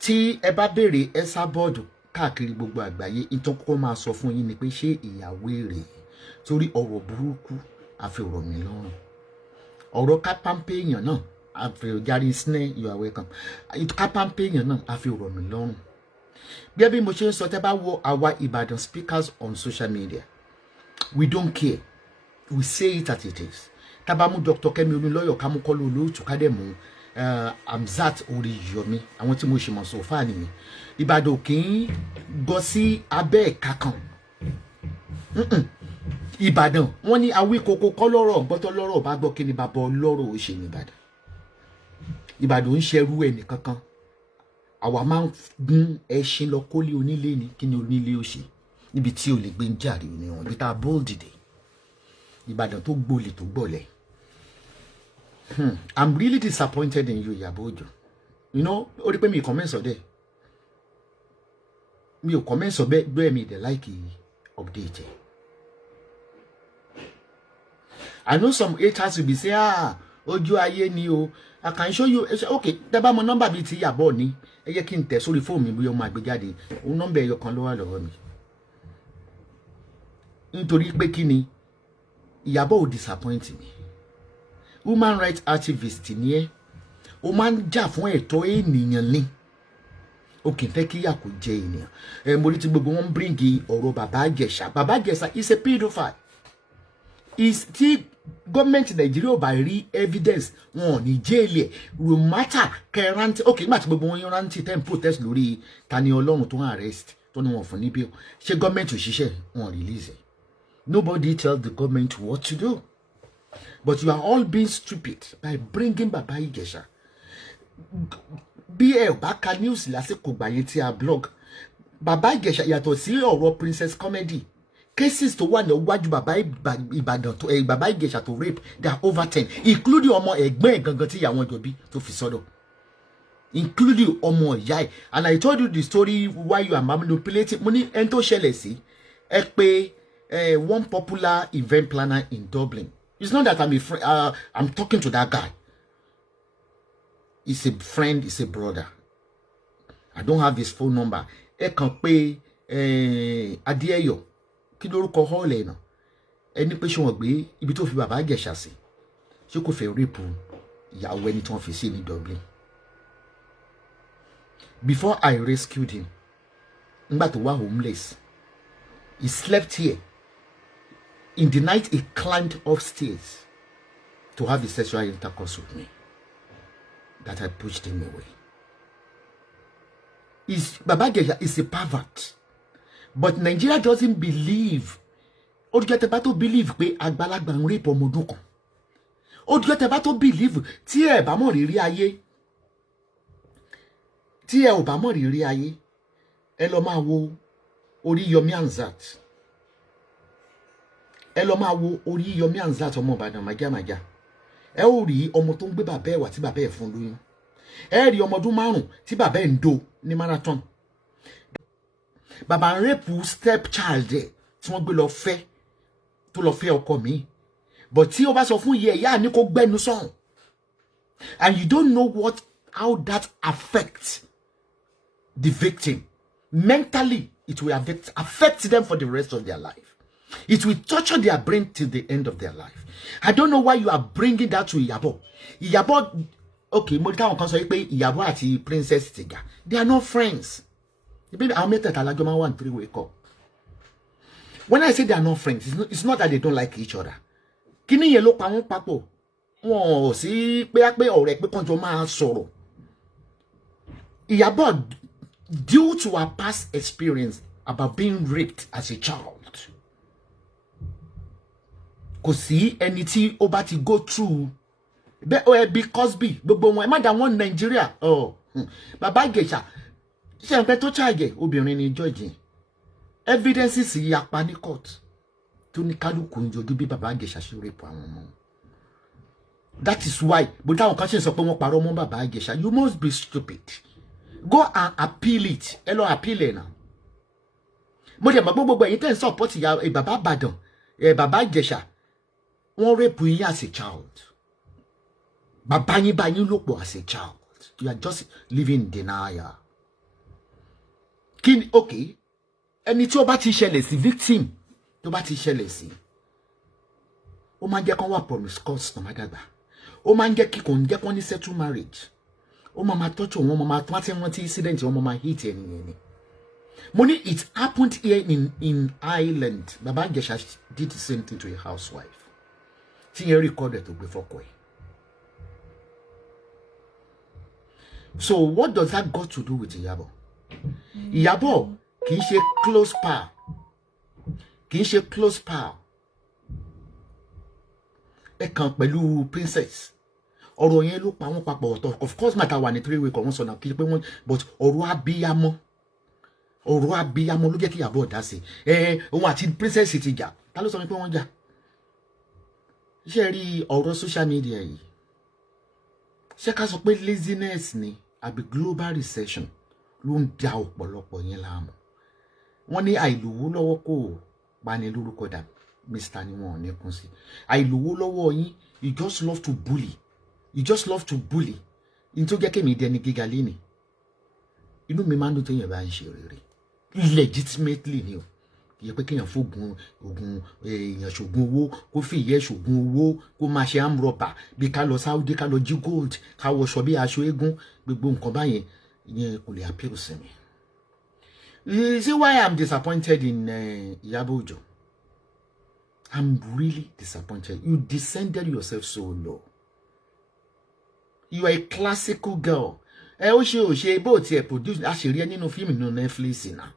tí ẹ bá béèrè Esabod káàkiri gbogbo àgbáyé ìtàn kọ́kọ́ máa sọ fún yín ni pé ṣé ìyàwó èrè torí ọ̀rọ̀ burúkú àfi ọ̀rọ̀ mi lọ́rùn ọ̀rọ̀ kápánpé èèyàn náà àfi ọ̀járí snare you are welcome kápánpé èèyàn náà àfi ọ̀rọ̀ mi lọ́rùn bí ẹbí mo ṣe ń sọ tẹ́ bá wo àwa Ìbàdàn speakers on social media we don't care we say it as it is tá bá mú Dr. Kẹ́mi Olúnlọ́yọ̀ ká mú Kọ́lá Olóòtú ká dẹ̀ mú Amzat Oríyọmí àwọn tí mo ṣe mọ̀ sọ̀fà nìyẹn Ìbàdàn kì í gọ sí abẹ́ ẹ̀ka kan Ìbàdàn wọ́n ní awí koko kọ́ lọ́rọ̀ gbọ́tọ́ lọ́rọ̀ bá gbọ́ kí ni bàbá ọlọ́rọ̀ ó ṣe ní Ìbàdàn ń ṣerú ẹnì kankan àwa máa ń gún ẹṣin lọ kólé onílé ni kí ni onílé ó ṣe níbi tí o lè gbé ń jàre oníwọ̀n bí tá a bóòlù dìde Ìbàdàn tó gbólè tó gbọ̀lẹ̀. I'm really disappointed in you, Iyabo Ojo. You know, ó rí pé mi comment sọ dé. Mi ò comment sọ bẹ́ẹ̀ mi dẹ̀ like update. I know some haters will be say, ojú ayé ni o. I can show you. Okay, tẹ́ bá mọ number bí ti Iyabo ni. Ẹ yẹ kí n tẹ̀ sórí phone mi bóyá ó máa gbé jáde. O number ẹyọ kan ló wà lọ́wọ́ mi. Nítorí pé kí ni Iyabo ò disappoint me. Human rights activist ni ẹ o máa ń jà fún ẹ̀tọ́ ènìyàn ni o kì í fẹ́ kí ìyà kó jẹ ènìyàn mo rí tí gbogbo wọn bring ọ̀rọ̀ bàbá Ìjẹ̀ṣà is a pedophile is tí gọ́ọ̀mẹ̀ntì Nàìjíríà ò bá rí evidence wọn ò ní jẹ́ẹ̀lì ẹ̀ rùmátà kẹrántì ok nígbà tí gbogbo wọn rántí ten protest lórí Tani Ọlọ́run tó ń arrest tó ní wọn fún níbí ṣé gọ́ọ̀mẹ̀ntì òṣìṣẹ́ wọn release ẹ̀ nobody tells the government what to do. But you are all being stupid by bringing Baba Ìjẹ̀ṣà. Bí ẹ bá ka news lásìkò gbàyè tí a blog. Baba Ìjẹ̀ṣà yàtọ̀ sí ọ̀rọ̀ Princess Comedy. Cases tó wà ní iwájú Baba Ìbàdàn tó Baba Ìjẹ̀ṣà tó rape they are over 10 including ọmọ ẹ̀gbọ́n ẹ̀ gangan tí ìyàwó ọjọ́ bí tó fi sọ́dọ̀. Including ọmọ ìyá ẹ̀. And I told you the story why you are manipulating. Mo ní ẹni tó ṣẹlẹ̀ sí ẹ pé one popular event planner in Dublin. It's not that I'm a friend. I'm talking to that guy. He's a friend. He's a brother. I don't have his phone number. Ẹ kàn pé Adéyẹyọ kí lórúkọ hall ẹ̀ náà. Ẹni pé ṣé wọ́n gbé ibi tó fi Bàbá Ìjẹ̀ṣà sí. Ṣé kò fẹ́ rape ìyàwó ẹni tí wọ́n fi sí ní Dublin. Before I rescued him, nígbà tó wà homeless, he slept here. In the night, he climbed upstairs to have a sexual intercourse with me. That I pushed him away. Baba Ìjẹ̀ṣà is a pervert. But Nigeria doesn't believe. Odùjẹ́tẹ̀bá tó believe pé àgbàlagbà ń rape ọmọ ọdún kan. Odùjẹ́tẹ̀bá tó believe tí ẹ bá mọ̀ rírí ayé. Tí ẹ ò bá mọ̀ rírí ayé. Ẹ lọ máa wo Oríyọmí Amzat. Ẹ lọ máa wo Oríyọmí Amzat ọmọ Ìbàdàn màjámàjá. Ẹ ó rí ọmọ tó ń gbé bàbá ẹ̀ wá tí bàbá ẹ̀ fún lóyún. Ẹ rí ọmọ ọdún 5 tí bàbá ẹ̀ ń do ní marathon. Bàbá ń rape step child ẹ̀ tí wọ́n gbé lọ fẹ́ tó lọ fẹ́ ọkọ mi. But tí ó bá sọ fún ìyá ní kó gbẹ́nu sọ̀hún. And you don't know how that affects the victim. Mentally, it will affect them for the rest of their life. It will torture their brain till the end of their life. I don't know why you are bringing that to Iyabo. Iyabo, okay, mo táwọn kan sọ pé Iyabo àti Princess Tiga. They are not friends. Àwọn mẹ́tẹ̀ẹ̀ta lájọ máa wà ní 3-way call. When I say they are not friends, it's not that they don't like each other. Kíni yẹn ló pa wọ́n papọ̀. Wọ́n ò sí pé ọ̀rẹ́ pé kánjọ máa sọ̀rọ̀. Iyabo, due to her past experience about being raped as a child, kò sí ẹni tí ó bá ti go through bí Cosby gbogbo wọn ẹ má dá wọn Nàìjíríà Bàbá Ìjẹ̀ṣà ṣe nǹkan tó ṣàgẹ̀ obìnrin ni George evidences yapa ní court tó ní kálukú ń jojú bí Bàbá Ìjẹ̀ṣà ṣe rape àwọn ọmọ. That is why bó táwọn kan ṣe sọ pé wọ́n parọ́ mọ́ Bàbá Ìjẹ̀ṣà you must be stupid. Go and appeal it. Ẹ lọ appeal ẹ̀ náà. Mo dẹ̀ mọ̀ gbogbo ẹ̀yin tẹ́ ń support Bàbá Ìbàdàn Bàbá Ìjẹ̀ṣà wọ́n rape yín as a child. Bàbá yín bá yín lò pọ̀ as a child. You are just living in denial. Kí okay. Ẹni tí ó bá ti ṣẹlẹ̀ sí victim, tó bá ti ṣẹlẹ̀ sí, ó máa ń jẹ́ kó wà promiscuous tó máa dàgbà. Ó máa ń jẹ́ kí kò ń jẹ́ kó ní settle marriage. Ó máa torture wọn, máa rántí incident wọn, máa hate ẹni yẹn. Money, it happened here in Ireland. Baba Ijesha did the same thing to a housewife. She recorded to before Kwe. So what does that got to do with Iyabo? Iyabo kì í ṣe close pal. Kì í ṣe close pal. Ẹ kàn pẹ̀lú princess. Ọ̀rọ̀ yẹn ló pa wọ́n papọ̀. Of course matter wà ní 3 week or wọ́n sọ na kì í pé wọ́n, but ọ̀rọ̀ abiyamọ. Ọ̀rọ̀ abiyamọ ló jẹ́ kí Iyabo dá sí. Òun àti princess ti jà. Ta ló sọ pé wọ́n jà? Ṣé rí ọ̀rọ̀ social media yìí? Ṣé ká sọ pé laziness ni àbí global recession ló ń da ọ̀pọ̀lọpọ̀ yẹn láàmú? Wọ́n ní àìlówó lọ́wọ́ kò bani lórúkọ dà. Mr. ni wọn ò ní kún sí. Àìlówó lọ́wọ́ yín, you just love to bully. You just love to bully. In tó jẹ́ kémi dẹni gíga léni. Inú mi máa ń dùn téèyàn bá ń ṣe rere. Legitimately ni o. Yẹ pé kéèyàn fógun ogun èèyàn ṣògùn owó, kó fi ìyẹ́ ṣògùn owó, kó máa ṣe amrọ̀bà bí ká lọ Saudi, ká lọ jí gold, ká wọṣọ bí aṣọ eégún, gbogbo nǹkan báyẹn yẹn kò lè appeal sí mi. You see why I'm disappointed in Iyabo Ojo? I'm really disappointed. You descended yourself so low. You are a classical girl. Ó ṣe bó ti produce àṣírí ẹ nínú fíìmù nínú Netflix náà.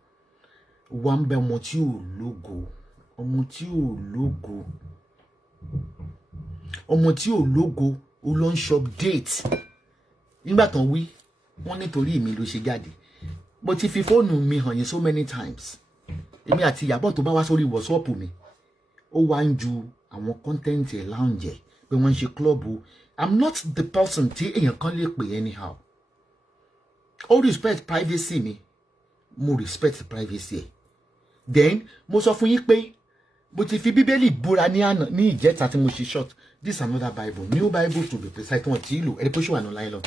Wọ́n bẹ ọmọ tí ò lógo. Ọmọ tí ò lógo. Ọmọ tí ò lógo ó lọ ń shop date. Nígbà tán wí, wọ́n nítorí mi ló ṣe jáde. Mo ti fi fóònù mi hàn yín so many times. Èmi àti Iyabo tó bá wá sórí WhatsApp mi. Ó wá ń ju àwọn content ẹ̀ lounge pé wọ́n ń ṣe club. I'm not the person tí èèyàn kan lè pè anyhow. All respect privacy mi. Mo respect privacy ẹ̀. Then mo sọ fún yín pé mo ti fi Bíbélì búra ní àná ní ìjẹta tí mo ṣe short. This another Bible, new Bible to be precise, wọ́n ti lò ẹni pé ṣó wà ní online lọ.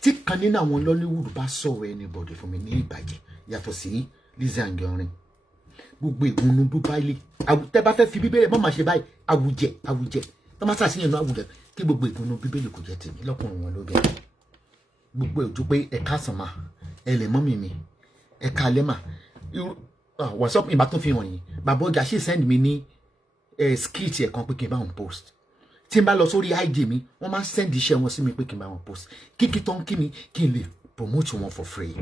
Tí kan nínú àwọn Lollywood bá sọ̀rọ̀ anybody fún mi ní ìbàjẹ́ yàtọ̀ sí Lizzy Anjorin. Gbogbo ìgúnnú Bíbélì. Tẹ́ bá fẹ́ fi Bíbélì má máa ṣe báyìí àwùjẹ. Tọ́ máa ṣàṣìyàn náà àwùjẹ kí gbogbo ìgúnnú Bíbélì kò jẹ́ tèmi lọ́kùnrin wọn lóbìnrin. Gbogbo ojú pé ẹ̀ka sànmà ẹlẹ́mọ́mì mi ẹ̀ka lẹ́mà. WhatsApp ìbá tó fi hàn yín. Bàbá ọjà ṣì send mi ní skit ẹ̀ kan pé kí n bá wọn post. Tí n bá lọ sórí IG mi, wọ́n máa send iṣẹ́ wọn sí mi pé kí n bá wọn post. Kíkí tó ń kí mi kí n lè promote wọn for free.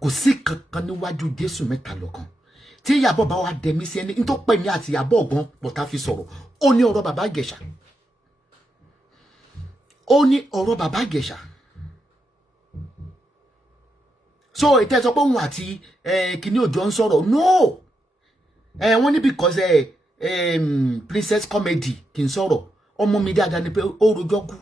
Kò sí kankan níwájú Jésù mẹ́ta lọ́kan. Tí Iyabo bá wá dẹ̀mí sí ẹni tó pè mí àti Iyabo ọ̀gbọ́n pọ̀tá fi sọ̀rọ̀. Ó ní ọ̀rọ̀ Bàbá Ìjẹ̀ṣà. Ó ní ọ̀rọ̀ Bàbá Ìjẹ̀ṣà. So it is upon what Kini Ojo ń sọ̀rọ̀. No. Wọ́n ní because princess comedy kì í sọ̀rọ̀. Ọmọ mi dáadáa ni pé ó rojọ́ kú.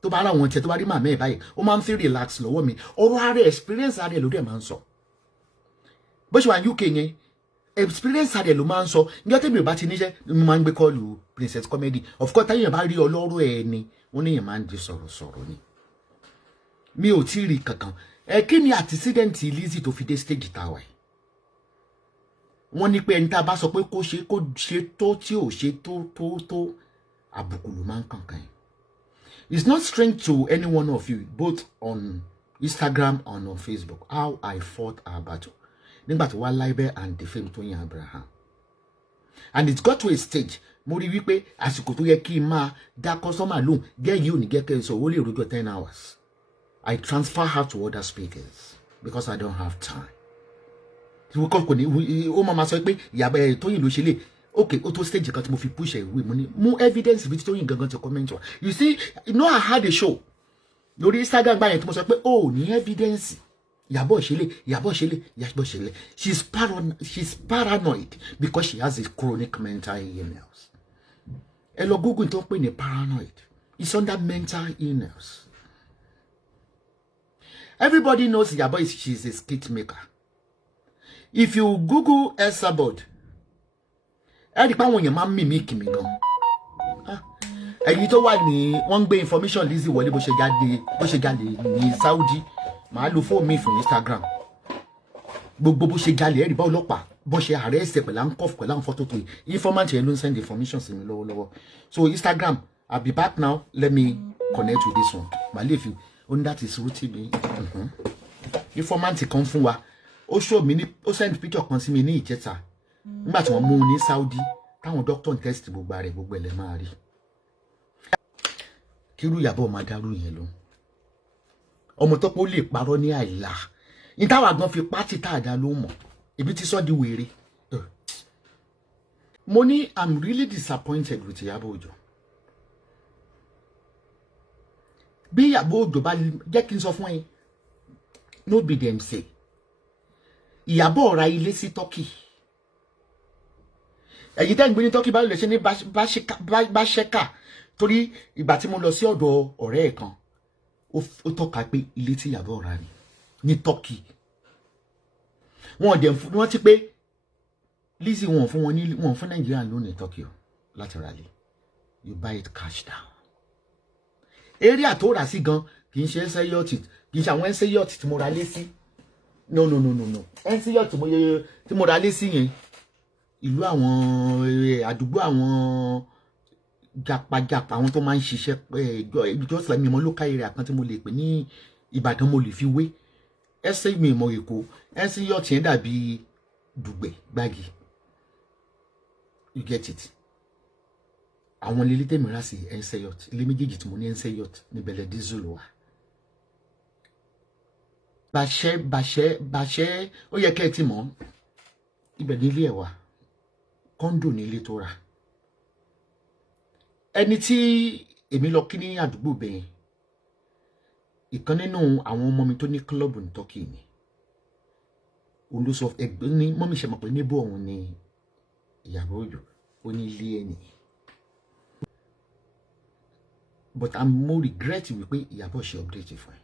Tó bá ra wọn tẹ́ tó bá rí màmá ẹ̀ báyìí, ó máa ń feel relax lọ́wọ́ mi. Ọ̀rọ̀ ara experience ara ló dẹ̀ máa ń sọ. Bó ṣe wà ní UK yẹn, experience ara ló máa ń sọ. Ǹjọ́ tèmi ò bá ti níṣẹ́, mo máa ń gbé call princess comedy. Of course táyàn bá rí ọlọ́rọ̀ ẹ̀ ni, wọ́n ní èèyàn máa ń di sọ̀rọ̀ ni. Mi ò tí rí kankan. Kí ni antecedent Lizzy tó fi dé stage tàwa ẹ̀? Wọ́n ní pé ẹni tá bá sọ pé kó ṣe tó tí ò ṣe tó àbùkù ló máa ń kankan ẹ̀. It's not strange to any one of you, both on Instagram and on Facebook, how I fought our battle. Nígbà tó wá libel and defame Tóyìn Abraham. And it got to a stage, mo rí wípé àsìkò tó yẹ kí n máa dá customer lóhùn, gẹ́ yìí ò ní gẹ́kẹ́ sọ, ó lè rojọ́ 10 hours. I transfer her to other speakers because I don't have time. Ó máa sọ pé Iyabo Tóyìn ló ṣe lè. Okay, ó tó stage kan tí mo fi push away mo ní mú evidence bí Tóyìn gangan ti comment wa. You see, I had a show lórí Instagram báyẹn tí mo sọ pé ní evidence. Iyabo ṣe lè. She's paranoid because she has a chronic mental illness. Ẹ lọ Google tó ń pè ní paranoid. It's under mental illness. Everybody knows Iyabo she's a skit maker. If you Google Esabod'S, ẹ pa wọ́n yẹn máa mimic mi gan. Èyí tó wà ní wọ́n gbé information Lizzy wọlé bó ṣe jáde ní Saudi. Màá lo phone mi fún Instagram. gbogbo bó ṣe jalè ẹ̀rí bá ọlọ́pàá bó ṣe arrest pẹ̀lú handcuff pẹ̀lú àwọn fọ́tò tó yìí informant yẹn ló ń send information sí mi lọ́wọ́lọ́wọ́. So Instagram, I'll be back now, let me connect with this one. Màlẹ́fi ó ní that is routine. Informant kan fún wa ó show mi ní ó send picture kan sí mi ní ìjẹta nígbà tí wọ́n mú un ní Saudi táwọn doctor ń test gbogbo rẹ̀ gbogbo ẹ̀lẹ́ máa rí. Kírú Iyabo máa dárú yẹn lọ ọmọ tó pọ̀ lè parọ́ ní àìlà ní táwa gan fi pátì tá a dá ló mọ̀ ibi tí sọ́ di wèrè. Mo ní I'm really disappointed with Iyabo Ojo. Bí Iyabo Ojo bá jẹ́ kí n sọ fún ẹ no be them say Iyabo ra ilé sí Turkey. Èyí tẹ́ ń gbé ní Turkey bá lè ṣe ní bá ṣẹ́kà torí ìgbà tí mo lọ sí ọ̀dọ̀ ọ̀rẹ́ ẹ̀ kan ó tọ́ka pé ilé tí Iyabo ra ní Turkey wọ́n ti pé Lizzy wọ́n fún Nigeria lónìí Turkey láti ra lé you buy it cash down. Area tó rà sí gan kì í ṣe ẹsẹ yọtì kì í ṣe àwọn ẹsẹ yọtì tí mo ra lé sí no ẹsẹ yọtì tí mo ra lé sí yẹn ìlú àwọn àdúgbò àwọn japajapa àwọn tó máa ń ṣiṣẹ́ just like mi mọ local area kan tí mo lè pè ní Ìbàdàn mo lè fi wé ẹsẹ mi mọ Èkó ẹsẹ yọtì yẹn dàbí Dùgbẹ̀ Gbági you get it. Àwọn ilé tèmi rà sí ẹsẹ yọtì ilé méjèèjì tí mo ní ẹsẹ yọtì ní bẹ̀lẹ̀ dísùlù wa. Bàṣẹ ó yẹ kẹ́ ẹ ti mọ̀ ibẹ̀ nílé ẹ̀ wà kọ́ńdò nílé tó rà. Ẹni tí èmi lọ kí ní àdúgbò bẹ́ẹ̀ ìkan nínú àwọn ọmọ mi tó ní club ní Turkey ni òun ló sọ ẹgbẹ́ ní mọ́mí ṣe mọ̀ pé níbo òun ni Iyabo Ojo ó ní ilé ẹ̀ nìyí. But I'm more regret wípé Iyabo ṣe update for.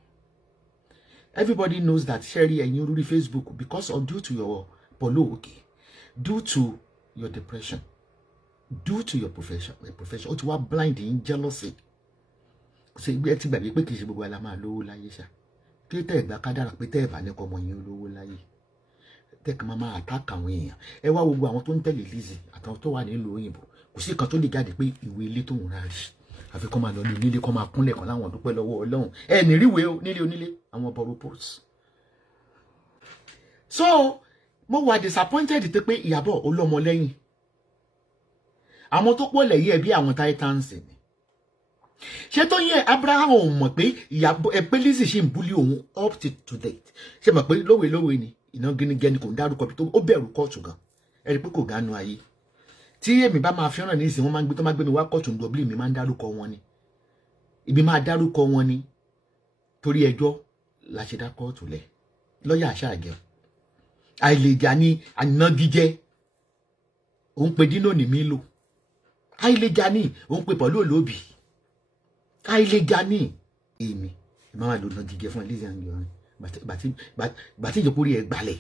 Everybody knows that Sherry and you really Facebook because of due to your polo okay, due to your depression, due to your profession, ó ti wá blind in jealousy. Ṣé gbé ti gbàgbé pé kì í ṣe gbogbo ala máa lówó láyé ṣá. Kí tẹ́ gbà kádàrá pé tẹ́ bá ní ko mo yin olówó láyé. Tẹ́ kan máa attack àwọn èèyàn. Ẹ wá gbogbo àwọn tó ń tẹ̀lé Lizzy àtàwọn tó wà nílùú òyìnbó. Kò sí kan tó lè jáde pé ìwé ilé tó ń ra rí. Àfi kó máa lọ ní nílé kó máa kúnlẹ̀ kan láwọn dúpẹ́ lọ́wọ́ Ọlọ́run ẹ ní ríwé o nílé onílé àwọn bọ̀rọ̀ post. So mo wà disappointed tẹ́ pé Iyabo ó lọ́mọ lẹ́yìn àwọn tó pọ̀ lẹ́yìn ẹ̀ bí àwọn Titans ni. Ṣé tó yẹ Abraham ò mọ̀ pé Iyabo ẹ pé Lizzy ṣì ń bully òun up to date ṣé mọ̀ pé lówe ni iná gínígẹ́ni kò ń dárúkọ bí tó ó bẹ̀rù kóòtù gan ẹ rí pé kò gánú ayé. Tí èmi bá máa fẹ́ràn ní ìsìn wọ́n máa ń gbé tó máa gbé mi wá kóòtù Dublin mi máa ń dárúkọ wọn ni ibi máa dárúkọ wọn ni torí ẹjọ́ la ṣe dá kóòtù lẹ̀ lọ́yà àṣàgẹ̀ àìlèjà ni ànagijẹ òun pe dínà ní mílò àìlèjà ni òun pe pọ̀lú olóbì àìlèjà ni èmi máa lò nagijẹ fún Lizzy Anjorin bàtí ìjọpọ̀ rí ẹ gbalẹ̀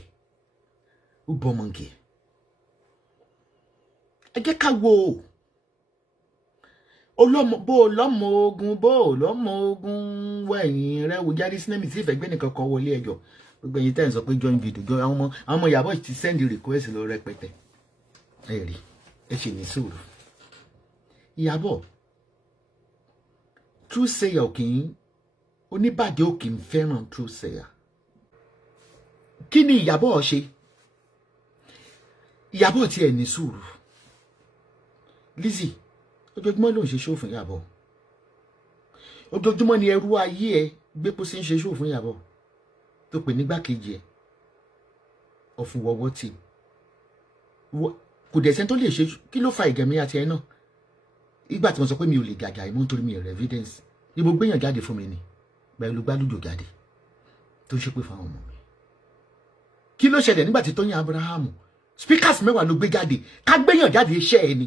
ó bọ́ mọ́ǹkì. Ẹ jẹ́ ká wo olọ́mọ ogun wẹ̀yìn rẹ̀ wò jáde sinemi tí ìfẹ́ gbé nìkan kan wọlé ẹjọ́ gbogbo ẹ̀yin tẹ́ ń sọ pé join video jọ àwọn ọmọ Iyabo ti send request lọ rẹpẹtẹ ẹ rí ẹ ṣe ní sùúrù. Iyabo true sayer òkè oníbàjẹ́ òkè ń fẹ́ràn true sayer. Kí ni Iyabo ṣe? Iyabo ti ẹ̀ ní sùúrù. Lizzy ojoojúmọ́ ló ń ṣe show fún Iyabo ojoojúmọ́ ni ẹrú ayé ẹ gbé pọ́ sí ń ṣe show fún Iyabo tó pè nígbàkejì ẹ ọ̀fun wọ́wọ́ tì kò dẹ̀ sẹ́ni tó lè ṣe kí ló fa ìgẹ̀mí àti ẹ náà ìgbà tí wọ́n sọ pé mi ò lè gàgà ìmú nítorí mi rẹ̀ evidence ibo gbéyàn jáde fún mi ni pẹ̀lú gbálùjò jáde tó ń ṣépè fáwọn ọmọ mi. Kí ló ṣẹlẹ̀ nígbà tí Tóyìn Abraham speakers mẹ́wàá ló gbé jáde ká gbéyàn jáde iṣẹ́ ẹni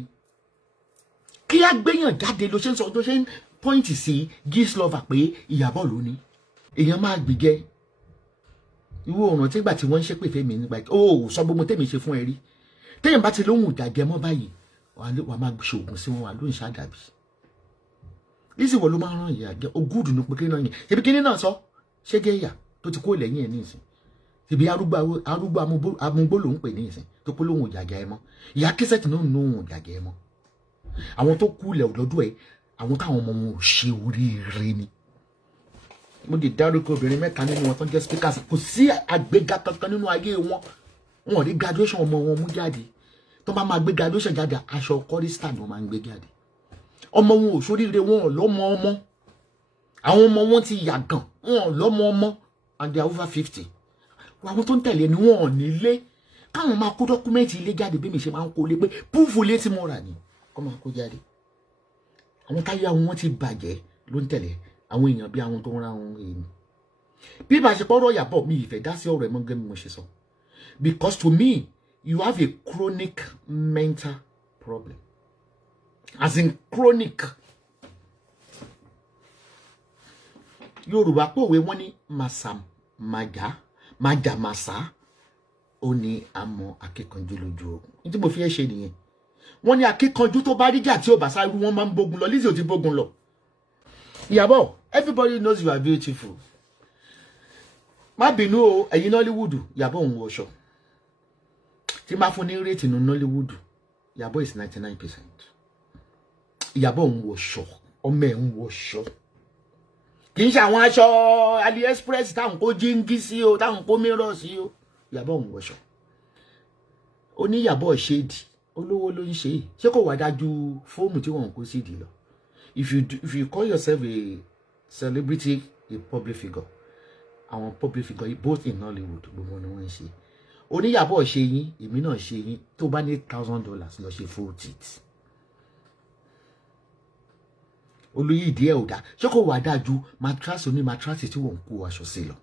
kí á gbéyàn jáde ló ṣe ń sọ tó ṣe ń pọ́ìntì sí Gistlover pé Iyabo ló ní èèyàn máa gbìgẹ́ ìwọ ọ̀ràn tí ìgbà tí wọ́n ń ṣépè fẹ́mi nígbà ó sọ gbogbo tèmi ṣe fún ẹ rí téèyàn bá ti lóhùn ìdàgẹ́ mọ́ báyìí wàá máa ṣoògùn sí wọn wà ló ń ṣàdàbí. Lizzy wọ ló máa ń ràn ìyá jẹ ogúdù ní pé kí náà yẹn ṣebí kíní náà sọ ṣégé ìyà tó ti kó lẹ́yìn ẹ̀ ní ìsìn Ibi arúgbó amúgbó ló ń pè ní ìsìn tó pé lóhun ìjàgà ẹ mọ́. Ìyá Kẹ́sẹ̀tì náà ní òun ìjàgà ẹ mọ́. Àwọn tó kú lẹ̀ lọ́dún ẹ̀ àwọn táwọn ọmọ wọn ò ṣe oríire ni. Mo lè dárúkọ obìnrin mẹ́ta nínú wọn tó ń jẹ́ speakers. Kò sí àgbéga kankan nínú ayé wọn. Wọn ò rí graduation ọmọ wọn mú jáde. Tó bá máa gbé graduation jáde aṣọ kọ́rísítà ni wọ́n máa ń gbé jáde. Ọmọ wọn ò ṣoríire, wọn ò lọ́mọ ọmọ. Àwọn ọmọ wọn ti yàgàn, wọn ò lọ́mọ ọmọ and they are over 50. Àwọn tó ń tẹ̀lé ni wọn ò nílé. Káwọn máa kó dọ́kúmẹ́ǹtì ilé jáde bí mi ṣe máa ń kó lé pé púùfù ilé tí mo rà ni kó máa kó jáde. Àwọn táyé àwọn wọn ti bàjẹ́ ló ń tẹ̀lé àwọn èèyàn bí àwọn tó ń ra àwọn èèyàn. Bí bá ṣe pọ́rọ̀ Iyabo mi ìfẹ́ dá sí ọ̀rọ̀ ẹ̀ mọ́ gẹ́gẹ́ bí mo ṣe sọ. Because to me, you have a chronic mental problem. As in chronic. Yoruba pòwe wọ́n ní masam maja maja masa ó ní àmọ́ akíkanjú lójú ogun. Ní tí mo fi ẹ́ ṣe nìyẹn. Wọ́n ní akíkanjú tó bá díjà tí ó bá sáré wọ́n máa ń bógun lọ. Lizzy ò ti bógun lọ. Iyabo, everybody knows you are beautiful. Má bínú o, ẹ̀yin Nollywood, Iyabo ń wọṣọ. Tí máa fún ní rate nínú Nollywood, Iyabo is 99%. Iyabo ń wọṣọ, ọmọ ẹ̀ ń wọṣọ. Kì í ṣe àwọn aṣọ AliExpress táwọn kó jíngí sí o, táwọn kó mìíràn sí o. Iyabo ń wọṣọ. Ó ní Iyabo ṣéèdì, olówó ló ń ṣe. Ṣé kò wá dájú fóòmù tí wọ́n kó sídìí lọ? If you call yourself a celebrity, a public figure, àwọn public figure both in Hollywood, gbogbo ni wọ́n ń ṣe. Ó ní Iyabo ṣe yín, èmi náà ṣe yín, tó bá ní $1,000 lọ ṣe full teeth. Olóyè ìdí ẹ̀ ò dá. Ṣé kò wá dájú mattress oní mattress tí wọ́n kó aṣọ sí lọ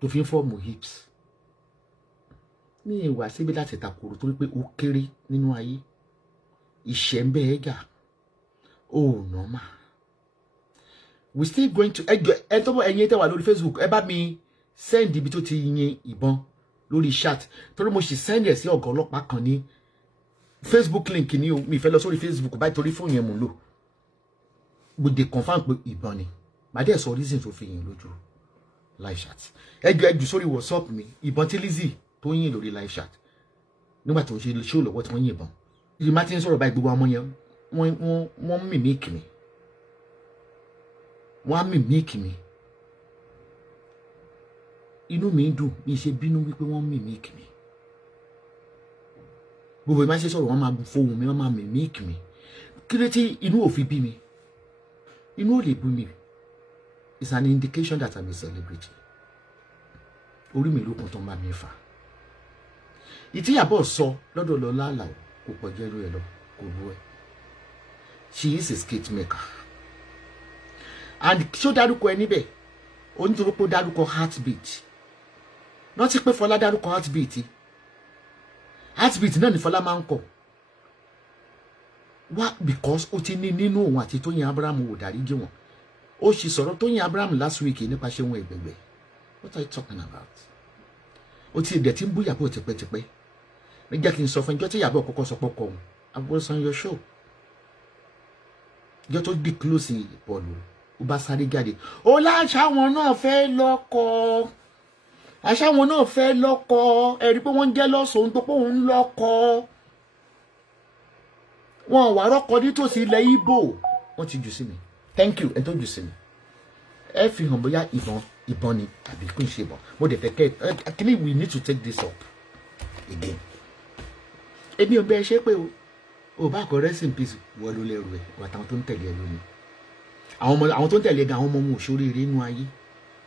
tó fi ń fọ́ọ̀mù hips? Ní ìwà síbi láti takoro torí pé ó kéré nínú ayé. Ìṣẹ́ ń bẹ́ ẹ jà. Oh no ma. We still going to ẹ tó bọ̀ ẹ̀yin tẹ́ wà lórí Facebook ẹ bá mi send ibi tó ti yin ìbọn lórí chat torí mo sì send ẹ̀ sí ọ̀gá ọlọ́pàá kan ní Facebook link ni o mi fẹ́ lọ sórí Facebook báyìí torí fóònù yẹn mò ń lò. Mo dey confirm pé ìbọn ni. Màá dẹ̀ sọ reason tó fi yìn lójú live chat. Ẹ jù sórí WhatsApp mi ìbọn tí Lizzy tó yìn lórí live chat nígbà tó ń ṣe show lọ́wọ́ tí wọ́n yìnbọn. Ìdí má ti ń sọ̀rọ̀ báyìí gbogbo ọmọ yẹn wọ́n mimic mi. Wọ́n á mimic mi. Inú mi dùn bí ṣe bínú wípé wọ́n mimic mi. Gbogbo ìbá ṣe sọ̀rọ̀ wọ́n máa fohùn mi, wọ́n máa mimic mi. Kí ló tí inú ò fi bí mi? Inú ò lè bú mi. It's an indication that I'm a celebrity. Orí mi ló kàn tó ń bá mi fà. Ìtí Iyabo sọ lọ́dọ̀ lọ lálàá kò pọ̀ jẹ́rú ẹ lọ kò bú ẹ. She is a skate maker. And ṣó dárúkọ ẹ níbẹ̀ onítorí pé ó dárúkọ heartbeat. Rántí pé Fọlá dárúkọ heartbeat. Heartbeat náà ni Fọlá máa ń kọ. Wá because ó ti ní nínú òun àti Tóyìn Abraham ò dáríjì wọn. Ó sì sọ̀rọ̀ Tóyìn Abraham last week nípa ṣé wọn ẹgbẹ̀gbẹ̀. What are you talking about? Ó ti dẹ̀ tí ń bú Iyabo tipẹ́tipẹ́. Ní jẹ́ kí n sọ fún ẹjọ́ tí Iyabo kọ́kọ́ sọ pọ́kọ́ òun. I was on your show. Ìjọ́ tó di close bọ́ọ̀lù ó bá sáré jáde. Ó láṣàwọn náà fẹ́ lọ́kọ. Àṣàwọn náà fẹ́ lọ́kọ. Ẹ rí pé wọ́n jẹ́ lọ́sọ̀ọ́ tó pé òun lọ́kọ. Wọ́n wà rọ́kọ nítòsí ilẹ̀ Igbo. Wọ́n ti jù sí mi. Thank you. Ẹ tó jù sí mi. Ẹ fi hàn bóyá ìbọn ni àbí kò ń ṣe ìbọn. Mo dẹ̀ fẹ́ kẹ́ actually we need to take this up again. Èmi ò bẹ́ẹ̀ ṣe pé o bá kọ rest in peace wọ́n ló lẹ́rù ẹ̀ wà táwọn tó ń tẹ̀lé ẹ lónìí. Àwọn tó ń tẹ̀lé gan àwọn ọmọ wọn ò ṣoríire inú ayé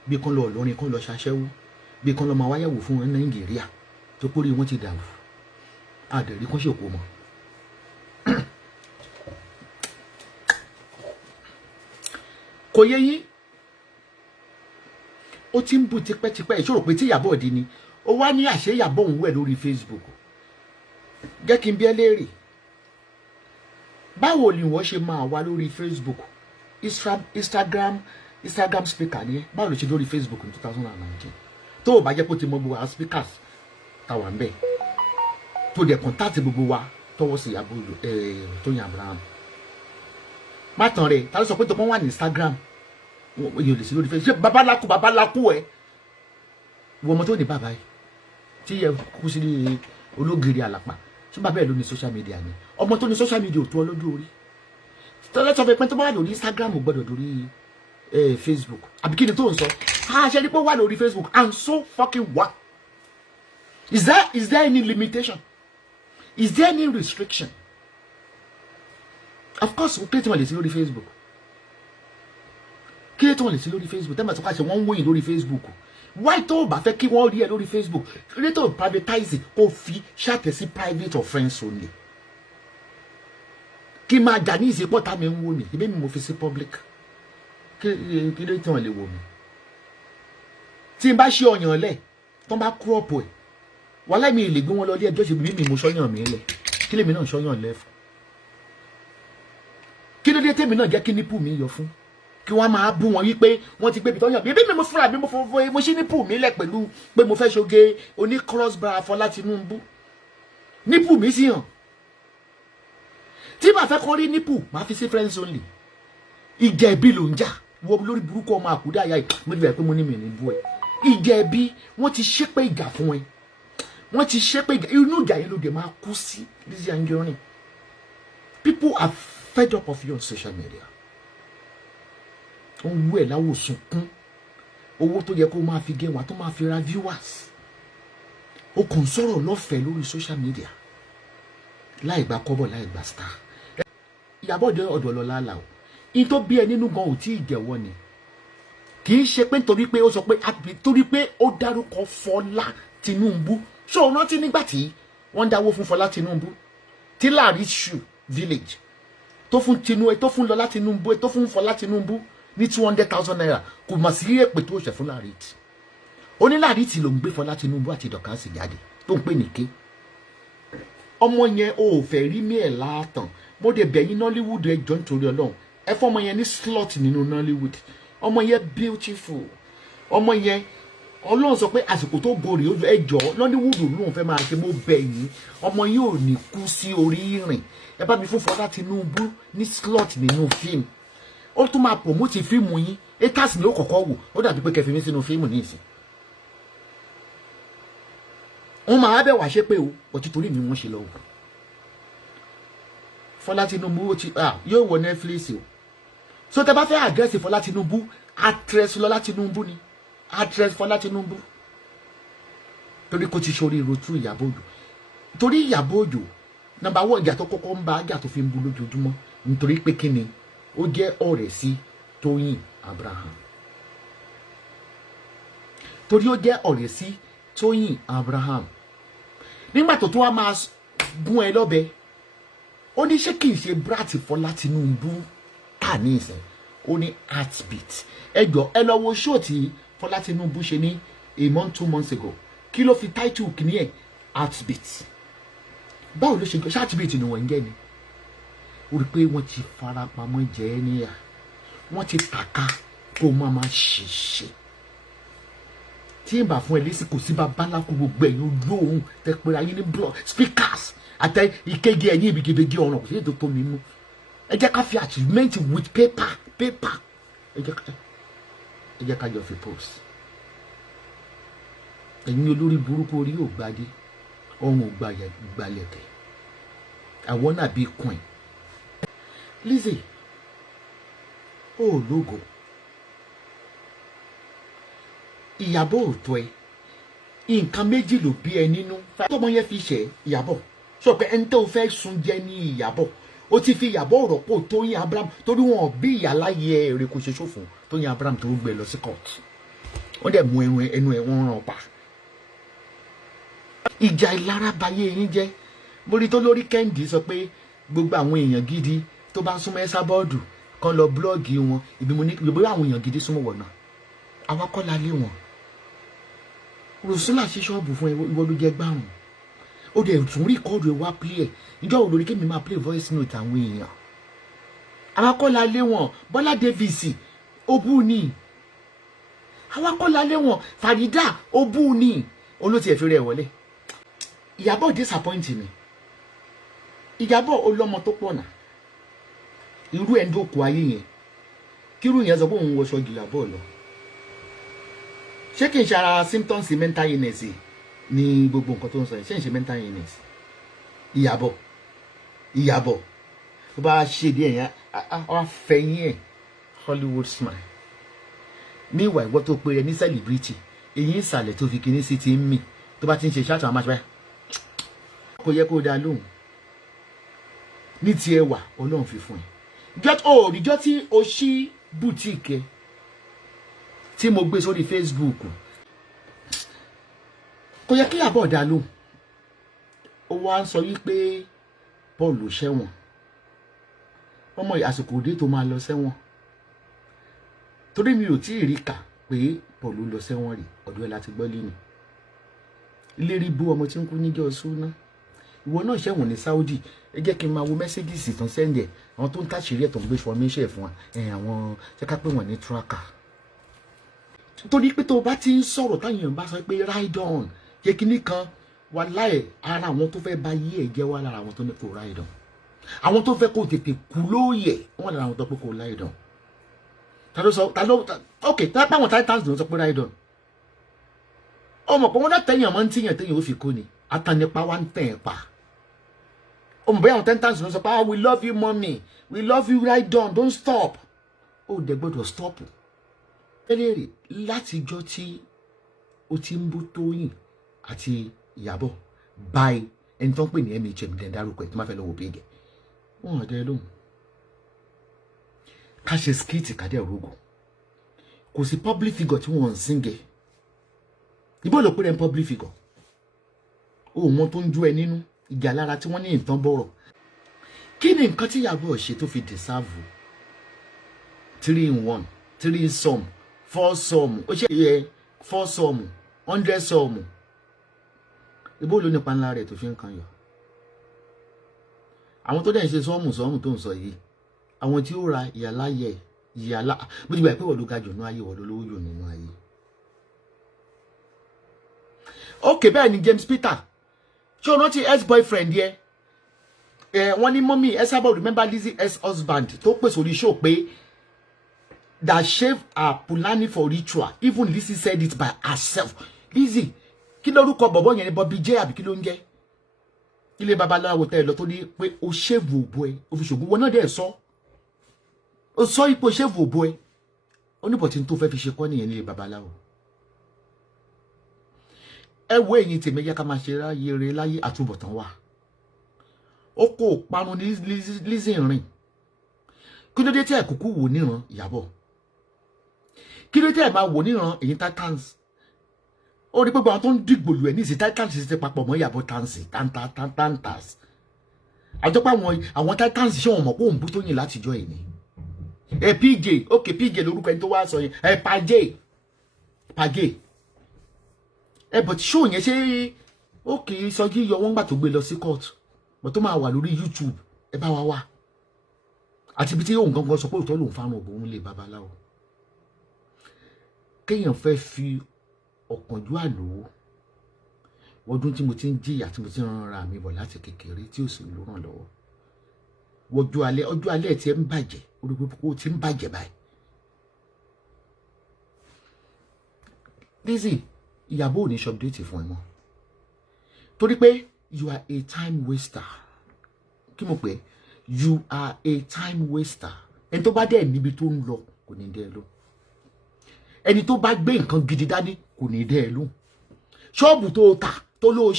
bí kan lọ Ìlọrin kan lọ ṣaṣẹ́wó bí kan lọ máa wáyàwó fún wọn ní Nàìjíríà tó kórè wọn ti dàrú àdẹ̀rí kan ṣèkó mọ́. Kò yé yín ó ti ń bú tipẹ́tipẹ́ ìṣòro pé tí Iyabo di ni ó wá ní àṣẹ Iyabo òun wẹ̀ lórí Facebook. Jẹ́ kí n bí ẹ léèrè báwo ni wọ́n ṣe máa wá lórí Facebook Instagram speaker ni ẹ báwo ló ṣe lórí Facebook ní 2019 tó o bá jẹ́ kó ti mọ gbogbo àwọn speakers táwa ń bẹ̀ tó dẹ̀ contact gbogbo wa tọwọ́ sí Iyabo Tóyìn Abraham. Má tàn rẹ̀ ta ló sọ pé tó pọ́n wà ní Instagram yóò lè sí lórí Facebook ṣé babaláku ẹ ìwọ ọmọ tó ní bàbá yìí tí ẹ kú sí ológiri àlàpà ṣé bàbá ẹ ló ní social media ni ọmọ tó ní social media ò tó ọ lójú orí tọ́lá sọ pé tó bá wà lórí Instagram ò gbọ́dọ̀ lórí Facebook àbí kí ni tó ń sọ ṣe ni pé wà lórí Facebook and so fucking what is there any limitation is there any restriction of course o kéde wọn lè sí lórí Facebook kéde wọn lè sí lórí Facebook tẹ́lẹ̀ tó ká ṣe wọ́n ń wòyìn lórí Facebook why tó o bá fẹ́ kí wọ́n rí ẹ lórí Facebook kéde tó privatize kó fi ṣàtẹ̀ sí private or friends only kí máa jà ní ìsepọ̀ tá mi ń wò mí ìbí mi mo fi sí public kí ló tí wọ́n lè wò mí tí n bá ṣe ọyàn lẹ̀ tó ń bá crop ẹ̀ wàhálà mi lè gbé wọn lọ ilé ẹjọ́ ṣe bí mi mo ṣọ́yàn mi lẹ̀ kí lèmi náà ṣọ́yàn lẹ̀ fún kí ló dé tèmi náà jẹ́ kí nípù mi yọ fún kí wọ́n máa bú wọn wípé wọ́n ti gbé ibi tọ́yàn bí mi mo fúnra mi mo ṣí nípù mi lẹ̀ pẹ̀lú pé mo fẹ́ ṣoge oní crossbar Fọlá Tinubu nípù mi sì hàn tí màá fẹ́ kọ́ rí nípù màá fi sí friends only ìjẹ̀bi ló ń jà wọ́n lórí burúkú ọmọ àkúdá àyà yìí mo ti bẹ̀rẹ̀ pé mo ní mi ní bú ẹ ìjẹ̀bi wọ́n ti ṣépè ìjà fún ẹ wọ́n ti ṣépè ìjà inú ìjà yẹn ló dé máa kú sí Lizzy Anjorin people are fed up of you on social media wọ́n wú ẹ̀ láwòsùn kún owó tó yẹ kó máa fi gé wọn tó máa fi ra viewers o kàn sọ̀rọ̀ lọ́fẹ̀ẹ́ lórí social media láì gba kọ́bọ̀ láì gba star Iyabo Ojo ọ̀dọ̀ lọ́la là o in tó bí ẹ nínú gan ò tí ì jẹ́wọ́ ni kì í ṣe pé nítorí pé ó sọ pé torí pé ó dárúkọ Fọlá Tinubu ṣé o rántí nígbà tí wọ́n dáwó fún Fọlá Tinubu tí Larishu village tó fún Lọlá Tinubu tó fún Fọlá Tinubu ní 200,000 naira kò mà sí èpè tó ṣe fún Larit ó ní Larit ló ń gbé Fọlá Tinubu àti dọ̀kánsì jáde tó ń pè ní ké ọmọ yẹn ò fẹ́ rí mí ẹ̀ láàtàn mo dé bẹ̀yìn Nollywood ẹ jọ̀ọ́ nítorí Ọlọ́run ẹ fọ́ ọmọ yẹn ní slot nínú Nollywood ọmọ yẹn beautiful ọmọ yẹn Ọlọ́run sọ pé àsìkò tó borí ojú ẹ jọ̀ọ́ Nollywood lóun fẹ́ máa ṣe mo bẹ̀ yín ọmọ yìí ò ní kú sí orí ìrìn ẹ bá mi fún Fọlá Tinubu ní slot nínú fíìmù ó tún máa promote fíìmù yín haters ni ó kọ́kọ́ wò ó dàbí pé kẹfì mi sínú fíìmù ní ìsìn wọ́n máa bẹ̀ wá ṣe pé o ọtí torí mi wọ́n ṣe lọ wò Fọlá Tinubu ó ti yóò wọ Netflix o so tẹ́ bá fẹ́ àdírẹ́sì Fọlá Tinubu actress Lọlá Tinubu ni actress Fọlá Tinubu torí kò ti ṣorí rotu Iyabo Ojo torí Iyabo Ojo number 1 ìjà tó kọ́kọ́ ń bá àjà tó fi ń bú lójoojúmọ́ nítorí pé kí ni ó jẹ́ ọ̀rẹ́ sí Tóyìn Abraham torí ó jẹ́ ọ̀rẹ́ sí Tóyìn Abraham nígbà tó tún wá máa gún ẹ lọ́bẹ ó ní ṣé kì í ṣe brat Fọlá Tinubu tà ní ìsìn ó ní heartbeat ẹ jọ ẹ lọ wo show tí Fọlá Tinubu ṣe ní a month 2 months ago kí ló fi title kìíní ẹ heartbeat báwo ló ṣe jọ heartbeat ni wọ́n ń jẹ́ ni ó rí pé wọ́n ti farapamọ́ jẹ́ ẹ́ níyà wọ́n ti tàka kó máa ṣiṣẹ́ tí ń bà fún ẹ lésì kò sí babaláku gbogbo ẹ̀yin olóhùn tẹpẹ́rẹ́ ayé ní blog speakers àtẹ ìkége ẹ̀yin ìbìgìbìgì ọ̀ràn kò sí ètò tó mímú ẹ jẹ́ ká fi achievement with paper ẹ jẹ́ ká jọ fi post ẹ̀yin olórí burúkú orí ò gbadé ọrùn ò gbalẹ̀kẹ̀ àwọn náà bí queen Lizzy ó lógo Iyabo Ojo ẹ nǹkan méjì ló bí ẹ nínú tọmọ yẹn fi ṣe Iyabo sọ pé ẹni tó fẹ́ sun jẹ ní Iyabo ó ti fi Iyabo rọ́pò Tóyìn Abraham torí wọn bí ìyá láyé èrè kò ṣe ṣòfò Tóyìn Abraham tó gbé lọ sí court wọ́n dẹ̀ mú ẹnu ẹ̀ wọ́n ràn pa ìjà ìlara bayé yín jẹ́ mórí tó lórí Kẹ́hìndé sọ pé gbogbo àwọn èèyàn gidi tó bá súnmọ́ Esabod'S kan lọ blọ́ọ̀gì wọn ìbí àwọn èèyàn gidi súnmọ́ wọ̀nà àwa kọ́ la lé wọn Rosula ṣe ṣọ́ọ̀bù fún ìwọ ló jẹ́ gbàrún ó dẹ̀ tún ríkọ́ọ̀dù ẹ̀ wá play ẹ̀ ìjọ wo lórí kémi máa play voice note àwọn èèyàn àwa kọ́ la lé wọn Bọ́lá Davis obú ni àwa kọ́ la lé wọn Farida obú ni olóòtú ẹ̀fẹ́ rẹ̀ wọlé Iyabo disappoint mi Iyabo olọ́mọ tó pọ̀ náà irú ẹ̀ ń dókòó ayé yẹn kírú yẹn sọ pé òun wọṣọ Iyabo lọ ṣé kì í ṣe ara symptoms mental illness ní gbogbo nǹkan tó ń sọ yìí ṣé ń ṣe mental illness Iyabo tó bá ṣe díẹ̀ yẹn á fẹ̀yìn ẹ̀ Hollywood smile ní ìwà ìwọ́ tó pé ẹ ní celebrity èyí ìsàlẹ̀ tó fi kíní sí ti ń mì tó bá ti ń ṣe ṣáàtì àwọn amáṣẹ́ kò yẹ kó dá lóhùn ní ti ẹwà Ọlọ́run fi fún ẹ níjọ́ tí o ṣí boutique tí mo gbé sórí Facebook kò yẹ kí Iyabo dá lóhùn ó wá ń sọ wípé Paul ló ṣẹ̀wọ̀n ọmọ àsìkò dé tó máa lọ sẹ́wọ̀n torí mi ò tí ì rí kà pé Paul lọ sẹ́wọ̀n rí ọ̀dọ̀ ẹ̀ láti gbọ́ lẹ́nu ìlérí bú ọmọ tí ń kú níjọ́ súná ìwọ náà ṣẹ̀wọ̀n ní Saudi ẹ jẹ́ kí n máa wo mẹ́sẹ́gìsì tán sẹ́ndẹ̀ àwọn tó ń tàṣírí ẹ̀ tó ń gbé fọmíṣẹ̀ fún wa àwọn ṣe ká pé wọ́n ní tracker torí pé tó bá ti ń sọ̀rọ̀ táwọn èèyàn bá sọ pé ride on yẹ kíní kan wà láì ara àwọn tó fẹ́ bá yí ẹ̀ jẹ́ wà lára àwọn tó ní kó ride on àwọn tó fẹ́ kó tètè kú lóòyẹ̀ wọ́n lára àwọn tó pé kó ride on ok tá báwọn Titans ló sọ pé ride on ọmọ pé wọ́n dá tẹ̀yàn mọ́ ń tíyàn tẹ̀yàn ó fi kú ni atanipa wa ń tẹ̀ ẹ̀ pa ọmọ bẹ́ẹ̀ àwọn Titans ló sọ pé we love you mommy we love you ride on don't stop ó dẹ̀ gbọ́dọ̀ stop ẹlẹ́rìí látijọ́ tí ó ti ń bú Tóyìn àti Iyabo báyìí ẹni tó ń pè ní MHM dẹ̀ dárúkọ ẹ̀ tó máa fẹ́ lọ́wọ́ bí gẹ̀ wọ́n àdé lóhùn ká ṣe skit kádẹ́ òrógò kò sí public figure tí wọ́n ń síngẹ̀ ìbò ló pé rẹ̀ ń public figure ó mọ tó ń jú ẹ nínú ìjà lára tí wọ́n ní ìtàn bọ̀rọ̀ kí ni nǹkan tí Iyabo ṣe tó fi deserve 3 in 1 3 sum 4 sum ó ṣe yẹ 4 sum 100 sum ìbò ló nípa ńlá rẹ̀ tó fi ń kan yọ àwọn tó dẹ̀ ń ṣe sọ́ọ̀mù tó ń sọ yìí àwọn tí ó ra ìyàlá bó ti gbà pé wọ́n ló ga jù nínú ayé wọ́n ló lówó jù nínú ayé. Okay, bẹ́ẹ̀ ni James Peter ṣé o rántí ex-boyfriend yẹ wọ́n ní mọ́mí Esabod remember Lizzy ex-husband tó pèsè orí show pé that shave her Pulani for ritual even Lizzy said it by herself. Lizzy kí lórúkọ bọ̀bọ̀ yẹn ni Bobby J àbí kí ló ń jẹ́ ilé babaláwo tẹ́ ẹ lọ tó ní pé o shave òbò ẹ o fi ṣògùn wọn náà dẹ̀ sọ o sọ ipò shave òbò ẹ oníbọ̀tí tó fẹ́ fi ṣe kọ́ nìyẹn nílé babaláwo. Ẹ wo ẹ̀yin tèmi yẹ ká máa ṣe ráyè rere láyé àtúbọ̀tán wà ó kó parun ní Lizzy rìn kí ló dé tí ẹ kúkú wò níran Iyabo kí ló dé tí ẹ máa wò níran èyí Titans ó rí gbogbo àwọn tó ń dìgbòlù ẹ ní ìsìn Titans ti papọ̀ mọ́ Iyabo tantas àjọpọ̀ àwọn Titans ṣé wọn mọ̀ pé òun bú Tóyìn látijọ́ ẹ̀ ní ẹ PJ ok PJ lórúkọ ẹni tó wá sọ yẹn ẹ pàjẹ́ but show yẹn ṣe okay Sọjí yọ wọ́n gbà tó gbé lọ sí court but tó máa wà lórí YouTube ẹ bá wa wá àti ibi tí òun gangan sọ pé òótọ́ lòun fárun òbòun lè babaláwo kéèyàn fẹ́ fi ọ̀kánjú àlòó ọdún tí mo ti ń jìyà tí mo ti ń ranra mi bọ̀ láti kékeré tí ò sì ló ràn lọ́wọ́ ọjọ́ alẹ́ tí ẹ ń bàjẹ́ orí pípọ́ tí ń bàjẹ́ báyìí. Lizzy Iyabo ò ní ṣọ́pdéètì fún ẹ mọ́ torí pé you are a time waster kí mo pè you are a time waster ẹni tó bá dẹ̀ níbi tó ń lọ kò ní dẹ́ ẹ lọ ẹni tó bá gbé nǹkan gidi dání kò ní dẹ́ ẹ lọ ṣọ́ọ̀bù tó ta tó lóò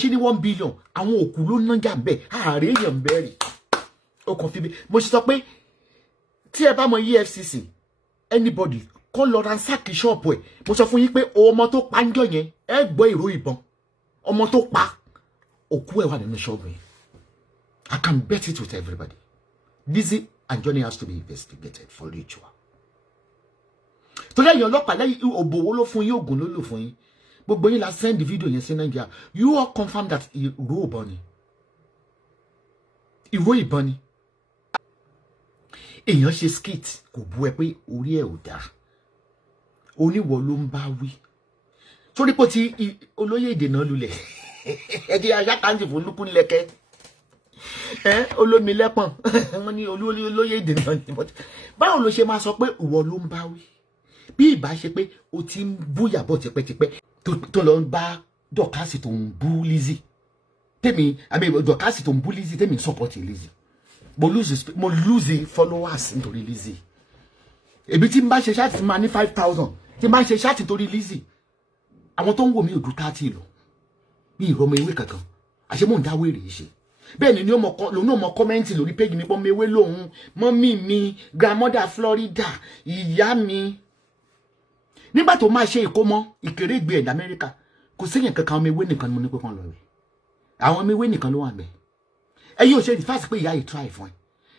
ṣí ní 1 billion àwọn òkú ló nájà bẹ́ẹ̀ ààrẹ èèyàn bẹ́ẹ̀rì ó kàn fi bí mo ṣe sọ pé tí ẹ bá mọ EFCC anybody kọ́ lọ ransack ṣọ́ọ̀bù ẹ̀ mo sọ fún yín pé ọmọ tó pa ń jọ yẹn ẹ gbọ́ ìró ìbọn ọmọ tó pa òkú ẹ̀ wà nínú ṣọ́ọ̀bù yẹn I can bet it with everybody. Lizzy Anjorin has to be investigated for ritual. Torí ẹ̀yin ọlọ́pàá lẹ́yìn òbòwò ló fún yín ògùn ló lò fún yín gbogbo yín la send the video yẹn sí Nàìjíríà you all confirm that ìró ìbọn ni ìró ìbọn ni èèyàn ṣe skit kò bú ẹ pé orí ẹ ò dáa oníwọ ló ń bá wí torí pé tí olóyè ìdènà lulẹ̀ ẹdí aṣákáǹtì fún lukú lẹkẹ olómi lẹ́pọ̀n wọ́n ní olóyè ìdènà ni báwo ló ṣe máa sọ pé ìwọ ló ń bá wí bí ìbá ṣe pé o ti ń bú Iyabo tipẹ́tipẹ́ tó lọ ń bá Dorcas tó ń bú Lizzy tèmi Dorcas tó ń bú Lizzy tèmi support Lizzy mo lose followers nítorí Lizzy ebi tí n bá ṣe ṣáàtì máa ní 5,000 tí n bá ṣe ṣáàtì nítorí Lizzy àwọn tó ń wò mí ò dùn 30 lọ ní ìrọmọ ewé kankan àṣẹ mò ń dáwọ́ èrè ṣe bẹ́ẹ̀ ni lòun náà mọ kọ́mẹ́ǹtì lórí péjì mi pọ́ mewé lòun mọ́mí mi grandmother Florida ìyá mi nígbà tó máa ṣe ìkómọ ìkéré ìgbé ẹ̀dá Amẹ́ríkà kò séyàn kankan ọmọ ewé nìkan ni mo ní pé kàn lọ rẹ̀ àwọn ọmọ ewé nìkan ló wà bẹ́ẹ̀ ẹ yóò ṣe ìfásí pé ìyá yìí try fún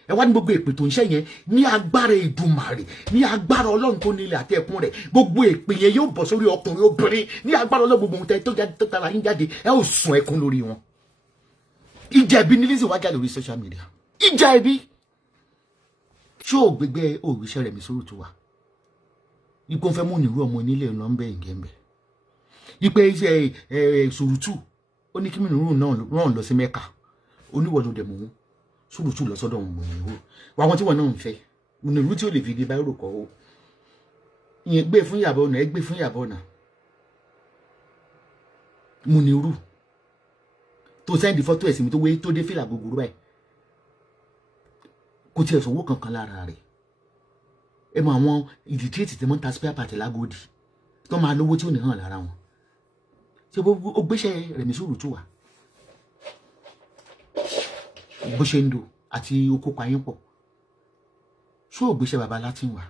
ẹ wá ní gbogbo èpè tó ń ṣe yẹn ní agbára Èdùmàrè ní agbára Ọlọ́run tó nílẹ̀ àti ẹkún rẹ̀ gbogbo èpè yẹn yóò bọ̀ sórí ọkùnrin obìnrin ní agbára Ọlọ́run gbogbo ohun tó tara yín jáde ẹ ó sun ẹkún lórí wọn ìjà ẹbí ní Lizzy wájà lórí social media ìjà ẹbí ṣé ò gbégbé òwìṣẹ́ rẹ̀ mi sórí tó wà ipò fẹ́ mú nírú ọmọ onílé ọ̀nà ń bẹ̀ ìgẹ̀ǹbẹ̀ ipe iṣẹ́ Sùrùtù ó ní kí mi nírú náà rán lọ sí Mẹ́kà oníwọ̀ ló dẹ̀ mú Sùrùtù lọ sọ́dọ̀ òun mọ̀ wà wọn tí wọn náà ń fẹ́ nírú tí ó lè fi di báyìí rò kọ́ ó ìyẹn gbé fún Iyabo ọ̀nà ẹ gbé fún Iyabo ọ̀nà mú nírú tó sẹ́ndì fọ́tò ẹ̀sìn mi tó wé tó dé fìlà gbogbo báyìí kò tiẹ̀ sọ̀wọ́ kankan lára rẹ̀ ẹ mọ àwọn ìdíkẹ́ẹ̀tì tí wọ́n ń ta spare part lágòdì tó máa lówó tí ò ní hàn lára wọn ṣé ó gbéṣẹ́ Rẹ̀mí Sùrùtù wà bó ṣe ń do àti okó payín pọ̀ ṣé ò gbéṣẹ́ baba Latin wà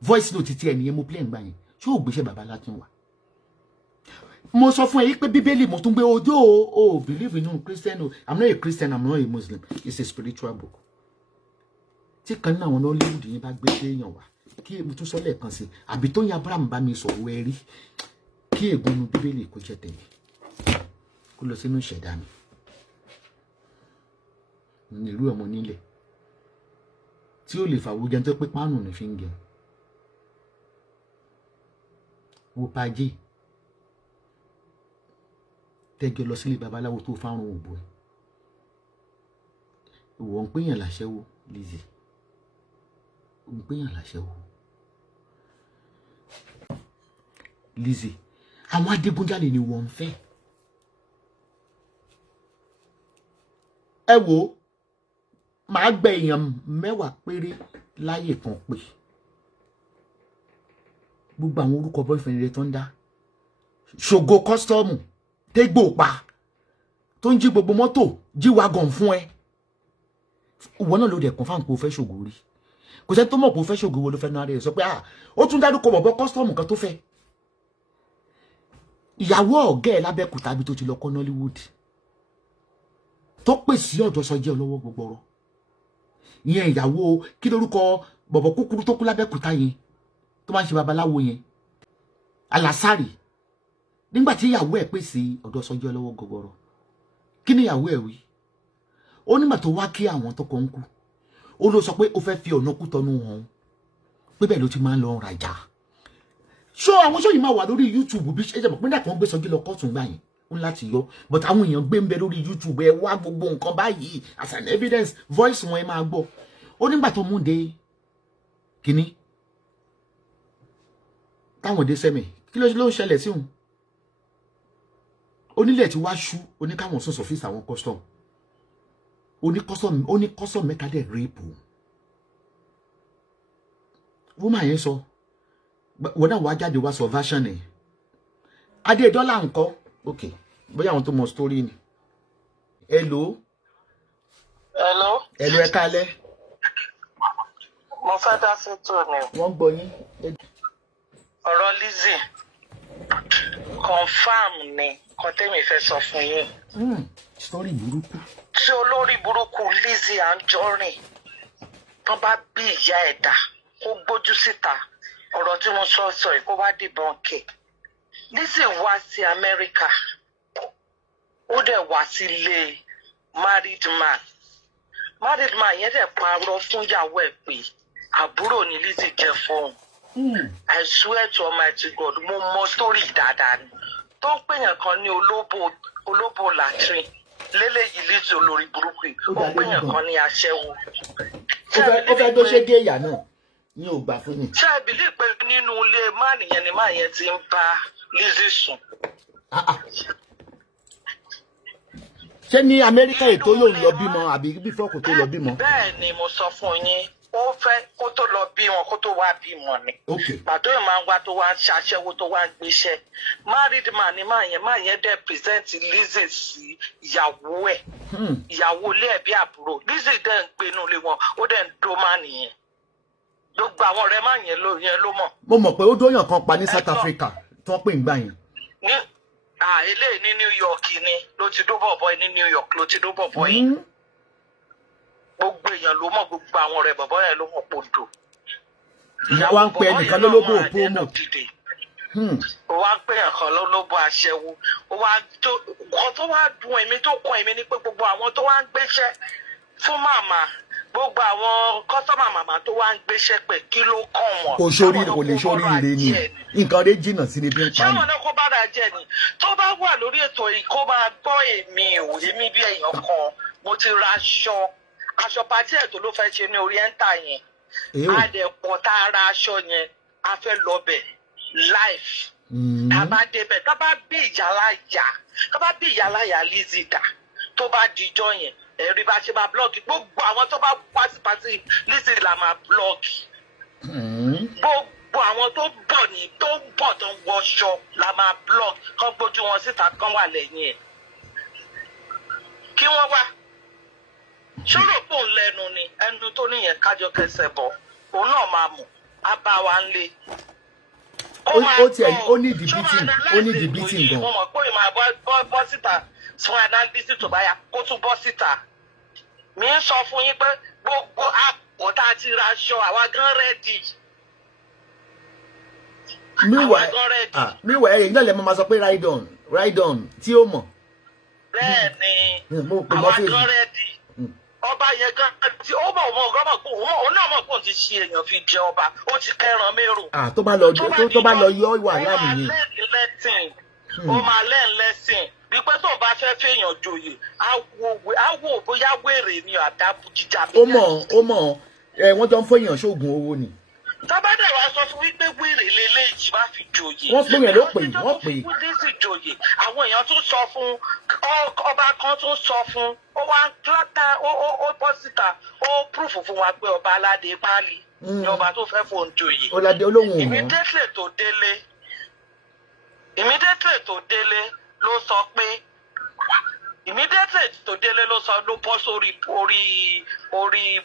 voice note ti ẹnìyẹn mo play ń gbà yẹn ṣé ò gbéṣẹ́ baba Latin wà mo sọ fún ẹ yí pé bíbélì mo tún gbé ojú o believe in Christian o I'm not a Christian I'm not a Muslim it's a spiritual book tí kan náà wọn Hollywood yẹn bá gbé séèyàn wá kí mo tún sọ lẹ́ẹ̀kan sí àbí tó yan Abraham bá mi sọ̀rọ̀ ẹ rí kí ègúnnu bíbélì kó jẹ́ tẹ̀lé kó lọ sínú ìṣẹ̀dá mi nílùú ọmọ nílẹ̀ tí ó lè fàwọ́ jẹun tó pé pánù ní fi ń jẹun wo pàjẹ́ tẹ́jọ lọ sílé babaláwo tó fárun òbò ẹ̀ ìwọ ń pèyàn láṣẹ́wó Lizzy ń pèyàn láṣẹ́wó Lizzy àwọn adigunjalè ni wọ́n ń fẹ́ ẹ wo màá gbẹ èèyàn 10 péré láyè kan pé gbogbo àwọn orúkọ boyfriend rẹ tó ń dá ṣògo kọ́sítọ́ọ̀mù tégbò pa tó ń jí gbogbo mọ́tò jí wagon fún ẹ ìwọ náà ló dẹ̀ kàn fáwọn pé o fẹ́ ṣògo rí kò sẹ́ni tó mọ̀ pé o fẹ́ ṣògo wo ló fẹ́ náà rẹ̀ sọ pé ó tún dárúkọ bọ̀bọ̀ kọ́sítọ́ọ̀mù kan tó fẹ́ ìyàwó ọ̀gá ẹ̀ lábẹ́kúta bí tó ti lọ kọ́ Nollywood tó pè sí ọ̀dọ̀ sọjẹ́ olówó gbogbooro ìyẹn ìyàwó kí lórúkọ bọ̀bọ̀ kúkúrú tó kú lábẹ́kúta yẹn tó máa ń ṣe babaláwo yẹn Alásàrì nígbà tí ìyàwó ẹ̀ pè sí ọ̀dọ̀ sọjẹ́ olówó gbogbooro kí ni ìyàwó ẹ̀ wí ó nígbà tó wá kí àwọn tó kọ́ ń kú ó ló sọ pé ó fẹ́ fi ọ̀nà kú tọ́nu hàn pé bẹ́ẹ̀ ló ti máa ń lọ rajà ṣó àwọn ṣó yìí máa wà lórí YouTube bí ṣe jẹ́ pé nígbà tí wọ́n gbé sọjí lọ kọ́ọ̀tún gbà yẹn ó láti yọ but àwọn èèyàn gbé ń bẹ lórí YouTube ẹ wá gbogbo nǹkan báyìí as an evidence voice wọn ẹ máa gbọ́ ó nígbà tó mú de kínní táwọn dé sẹ́mẹ̀ kí ló ń ṣẹlẹ̀ sí òun onílẹ̀ tí wá ṣú oníkàwọn sọ sọfíìsì àwọn custom oní custom mẹ́ta dẹ̀ rape woman yẹn sọ wọ́n náà wá jáde wá sọ version ẹ̀ Adédọ́là ńkọ́ ok bóyá àwọn tó mọ story ni hello ẹ kálẹ́ mo fẹ́ dá fẹ́tò ni wọ́n gbọ́ yín ọ̀rọ̀ Lizzy confam ni kan tẹ́mi fẹ́ sọ fún yín story burúkú tí olórí burúkú Lizzy Anjorin tó bá bí ìyá ẹ̀dá kó gbójú síta ọ̀rọ̀ tí mo sọ yìí kó wá dìbọn kẹ̀ Lizzy wá sí Amẹ́ríkà ó dẹ̀ wá sílé married man yẹn dẹ̀ parọ́ fún ìyàwó ẹ̀ pé àbúrò ni Lizzy jẹ́ fóun I swear to Almighty God mo mọ story dáadáa ni tó ń pèyàn kan ní olóbò latrine lélẹ́yìí Lizzy olórí burúkú yìí ó ń pèyàn kan ní aṣẹ́wó. ó fẹ́ gbé ṣégé ìyá náà ní ò gbà fún mi. ṣé ẹ bìlí pé nínú ilé máàní yẹn ni máà yẹn ti ń bá Lizzy sùn. Ṣé ní Amẹ́ríkà ètò lòun lọ bímọ àbí bífọ́ kò tó lọ bímọ? Bẹ́ẹ̀ ni mo sọ fún yín, ó fẹ́ kó tó lọ bí wọn kó tó wá bímọ ni. Pàtó yìí máa ń wá tó wá ń ṣaṣẹ́wó tó wá ń gbéṣẹ́. Married man ni máa yẹn dẹ̀ present Lizzy sí ìyàwó ẹ̀. Ìyàwó ilé ẹ̀ bí àbúrò. Lizzy dẹ̀ ń gbénú ilé wọn, ó dẹ̀ ń dó máa nìyẹn. Gbogbo àwọn ọ̀rẹ́ máa yẹn ló mọ̀. Mo mọ̀ pé ó dóyàn kan pa ní South Africa tí wọ́n pè ń gbà yẹn. Eléyìí ní New York ni ló ti dó bọ̀bọ̀ ní New York ló ti dó bọ̀bọ̀ yìí. Gbogbo èèyàn ló mọ̀, gbogbo àwọn ọ̀rẹ́ bọ̀bọ̀ yẹn ló mọ̀ pòǹdò. Ìyàwó à ń pè ẹnìkan lólóbó òpómò. Ó wá ń pè ẹ̀kan lólóbó aṣẹ́wó. Nǹkan tó wá dùn èmi tó kàn èmi ni pé gbogbo àwọn tó wá ń gbéṣẹ́ fún màmá, gbogbo àwọn kọ́sọ́mà màmá tó wá ń gbéṣẹ́ pé kí ló kàn wọ́n. Kò lè ṣoríire ni. Nǹkan rẹ̀ jìnnà sí ni bí ń pa ni. Ṣé àwọn náà kó bára jẹ ni? Tó bá wà lórí ètò yìí kó máa gbọ́ èmi bí èèyàn kan, mo ti ra aṣọ pàtí ẹ̀ tó ló fẹ́ ṣe ní Oriental yẹn. A dẹ̀ pọ̀ tá a ra aṣọ yẹn, a fẹ́ lọ bẹ̀ live. Tá bá débẹ̀, tá bá bí ìyáláyà Lizzy dà tó bá dijọ́ yẹn, ẹ̀rí bá ṣe máa blọ́ọ̀gì. Gbogbo àwọn tó bá wá sí pàtí Lizzy la máa blọ́ọ̀gì. Gbogbo àwọn tó ń bọ̀ tó ń wọṣọ la máa blọ́ọ̀gì. Kán gbójú wọn síta kán wà lẹ́yìn ẹ̀. Kí wọ́n wá. Ṣọ́rọ̀ pò ń lẹ́nu ni ẹnu tó níyẹn kájọ kẹsẹ̀ bọ̀. Òun náà máa mọ̀, á bá wa ń lé. Ó ní the beating gan. Mo mọ̀ pé ìmọ̀ bọ́ síta fún analysis tó bá yá kó tún bọ́ síta. Mi ń sọ fún yín pé gbogbo àpò tá a ti ra aṣọ àwa gan rẹ́dì. Meanwhile ẹ̀yìn náà lè máa sọ pé ride on tí ó mọ̀. Bẹ́ẹ̀ ni àwa gan rẹ́dì. Ọba yẹn gan tí ó mọ̀ ọmọ ọgọ́ mọ̀ pé òun náà mọ̀ pé òun ti ṣe èèyàn fi jẹ ọba, ó ti kẹran mérò. Tó bá lọ yọ ìwà láàmì yẹn. Ó máa lẹ́yìn lẹ́sìn bí pé tó bá fẹ́ fèèyàn joyè á wò bóyá wèrè ni àdábù jíjà bí. Ó mọ̀ wọ́n jọ ń fún èèyàn ṣoògùn owó ni. Tábàdà wa sọ fún wípé wèrè lélẹ́yìí bá fi joyè. Wọ́n pè yẹn ló pè wọ́n pè. Lizzy joyè àwọn èèyàn tún sọ fún ọba kan tún sọ fún ó wá ń kíláta ó bọ́ síta ó púrùfù fún wa pé ọba aládé pálí ni ọba tó fẹ́ fòun joyè. Ọládé olóhùn òun. Immediately tó délé ló sọ pé ló bọ́ sórí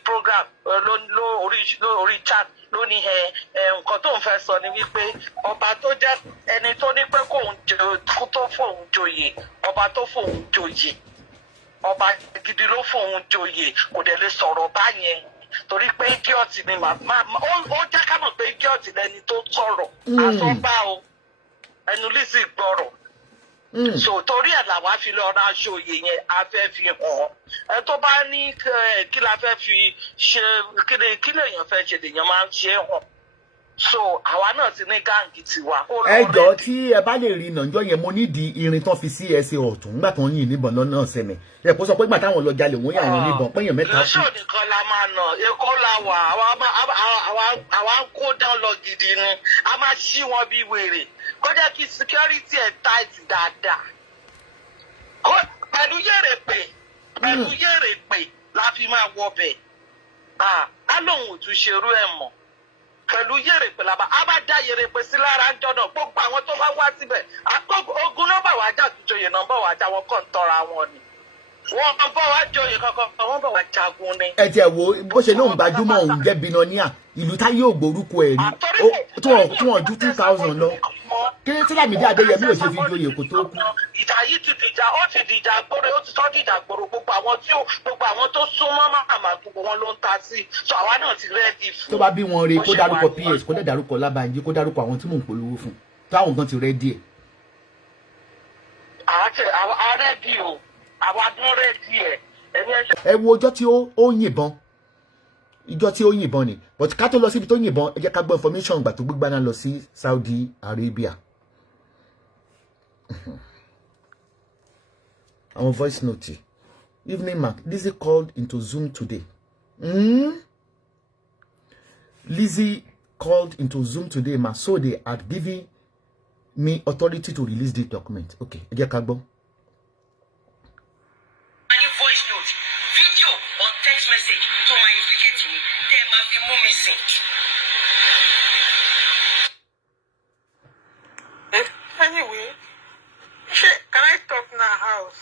program lórí chat ló ní nǹkan tó ń fẹ́ sọ ni wípé ọba tó jẹ́ ẹni tó ní pé kó tó fòun joyè ọba tó fòun joyè ọba gidi ló fòun joyè kò dẹ̀ lè sọ̀rọ̀ báyẹn torí pé idiot ni màmá ó jẹ́ ká mọ̀ pé idiot lẹni tó sọ̀rọ̀ àsọ̀bá o ẹnu Lizzy gbọ́rọ̀. So torí ẹ̀ làwa fi lọ ra aṣọ òye yẹn a fẹ́ fi hàn ẹ tó bá ní kí la fẹ́ fi ṣe kí lèèyàn fẹ́ ṣe lèèyàn máa ń ṣe hàn so àwa náà ti ní gáǹgì tiwa. Ẹ jọ̀ọ́ tí ẹ bá lè rí nàìjọ yẹn mo nídìí irin tán fi sí ẹsẹ̀ ọ̀tún nígbà tó ń yìn níbọn lọ́nà ọ̀sẹ̀mẹ̀ ẹ kó sọ pé nígbà táwọn lọ jalè wọ́n yà wọ́n níbọn péyàn mẹ́ta kú. lẹ́sọ̀ nìkan la máa nà èkó la wà àwa ń kó dán lọ gidi ni a máa ṣí wọn bí wèrè kó jẹ́ kí security ẹ̀ tight dáadáa pẹ̀lú yèrèpè la fi máa wọ bẹ̀ á lóun ò tún ṣerú ẹ̀ mọ́ pẹ̀lú yèrèpè làbá a bá dá yèrèpè sí lára ń jọ̀nà gbogbo àwọn tó bá wá síbẹ̀ ogun náà bá wàá jà tó joyè náà bá wàá jà wọn kàn tọra wọn ni wọn bá wàá joyè kankan wọn bá wàá jagun ni. Ẹ tiẹ̀ wo bó ṣe lóun gbajúmọ̀ òun jẹ́ bínọ́níà ìlú táyé ògbórúkọ ẹ̀ rí tí wọ́n ju 2000 lọ kí tí Lámìdí Adéyẹmí ò ṣe fi joyè kó tó kú. Ìjà yìí ti dìjà ó ti dìjà gbòòrò ó ti sọ dìjà gbòòrò gbogbo àwọn tó súnmọ́ màmá gbogbo wọn ló ń ta sí so àwa náà ti rẹ́ẹ̀dì fún. Tó bá bí wọn re kó dárúkọ PS kó dẹ̀ dárúkọ Lábànjí kó dárúkọ àwọn tí mò ń polówó fún táwọn gan ti rẹ́ẹ̀dì ẹ̀. àwa rẹ́ẹ̀dì o àwa dún rẹ́ẹ̀dì ẹ̀. Ẹ wo ọjọ́ tí ó yìnbọn ìjọ tí ó yìnbọn ni but ká tó lọ síbi tó yìnbọn ẹ jẹ́ ká gbọ́ information ìgbà tó gbégbá náà lọ sí Saudi Arabia. Our voice note. Evening Mark. Lizzy called into Zoom today. Lizzy called into Zoom today, ma. So they had given me authority to release the document. Okay, ẹ jẹ́ ká gbọ́. Any voice note, video or text message to my implicate me, there must be more missing. Anyway, can I talk now, house?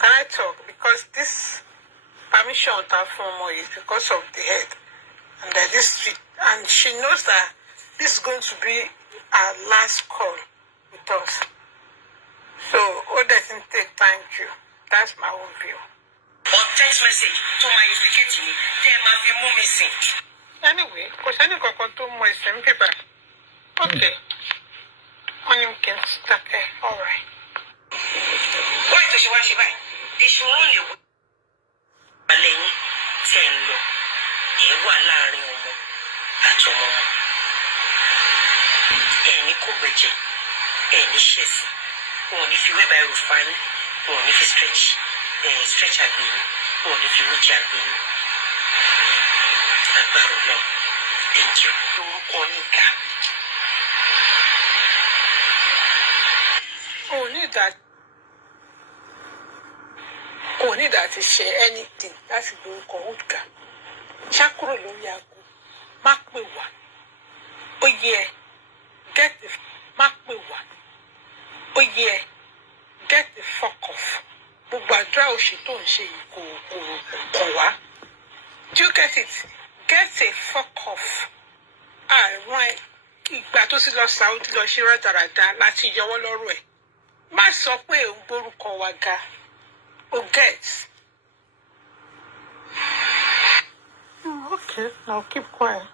Can I talk? Because this permission from is because of the head. And that and she knows that this is going to be our last call with us. So, all doesn't take thank you. That's my own view. Or text message to my implicate me, there must be more missing. Anyway, because I need to go to my people. Okay. On him can start there. All right. Why does she want to buy? They should only Aleni, Tenlo, Ewa Larin Omo, Atomo. Any coverage, any chef, only if you wear by Rufan, only if you stretch at me, only if you reach at me. No. Thank you. Konika. Only that to share anything. That's the Kohutka. Chakro Loyaku. Mark me one. Oh yeah. Get the mark me one. Oh yeah. Get the fuck off. Bubadra Oshito and she Kowa. Do you get it? Get a fuck off. Right. Ìgbà tó sì lọ Saudi lọ ṣe rádaràda láti yọwọ́ lọ́rùn ẹ̀. Má sọ pé ò ń gbórúkọ wa ga. O get. Okay, now keep quiet.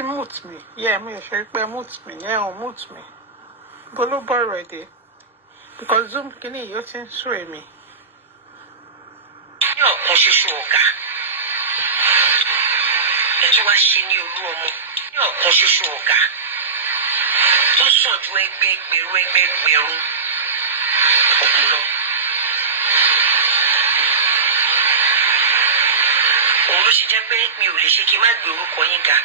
Mute me. Yeah, me sure mute me. Yeah, mute me. Bolo boy ready. Because Zoom kini yo tin sure me. Yo, Oshisu Oga. Etu wa ṣe ní olú ọmọ. Yo, Oshisu Oga. Tó sàn ju ẹgbẹ̀rún. Ogun lọ. Òun ló ṣe jẹ́ pé mi ò lè ṣe kí n má gbé orúkọ yín ga.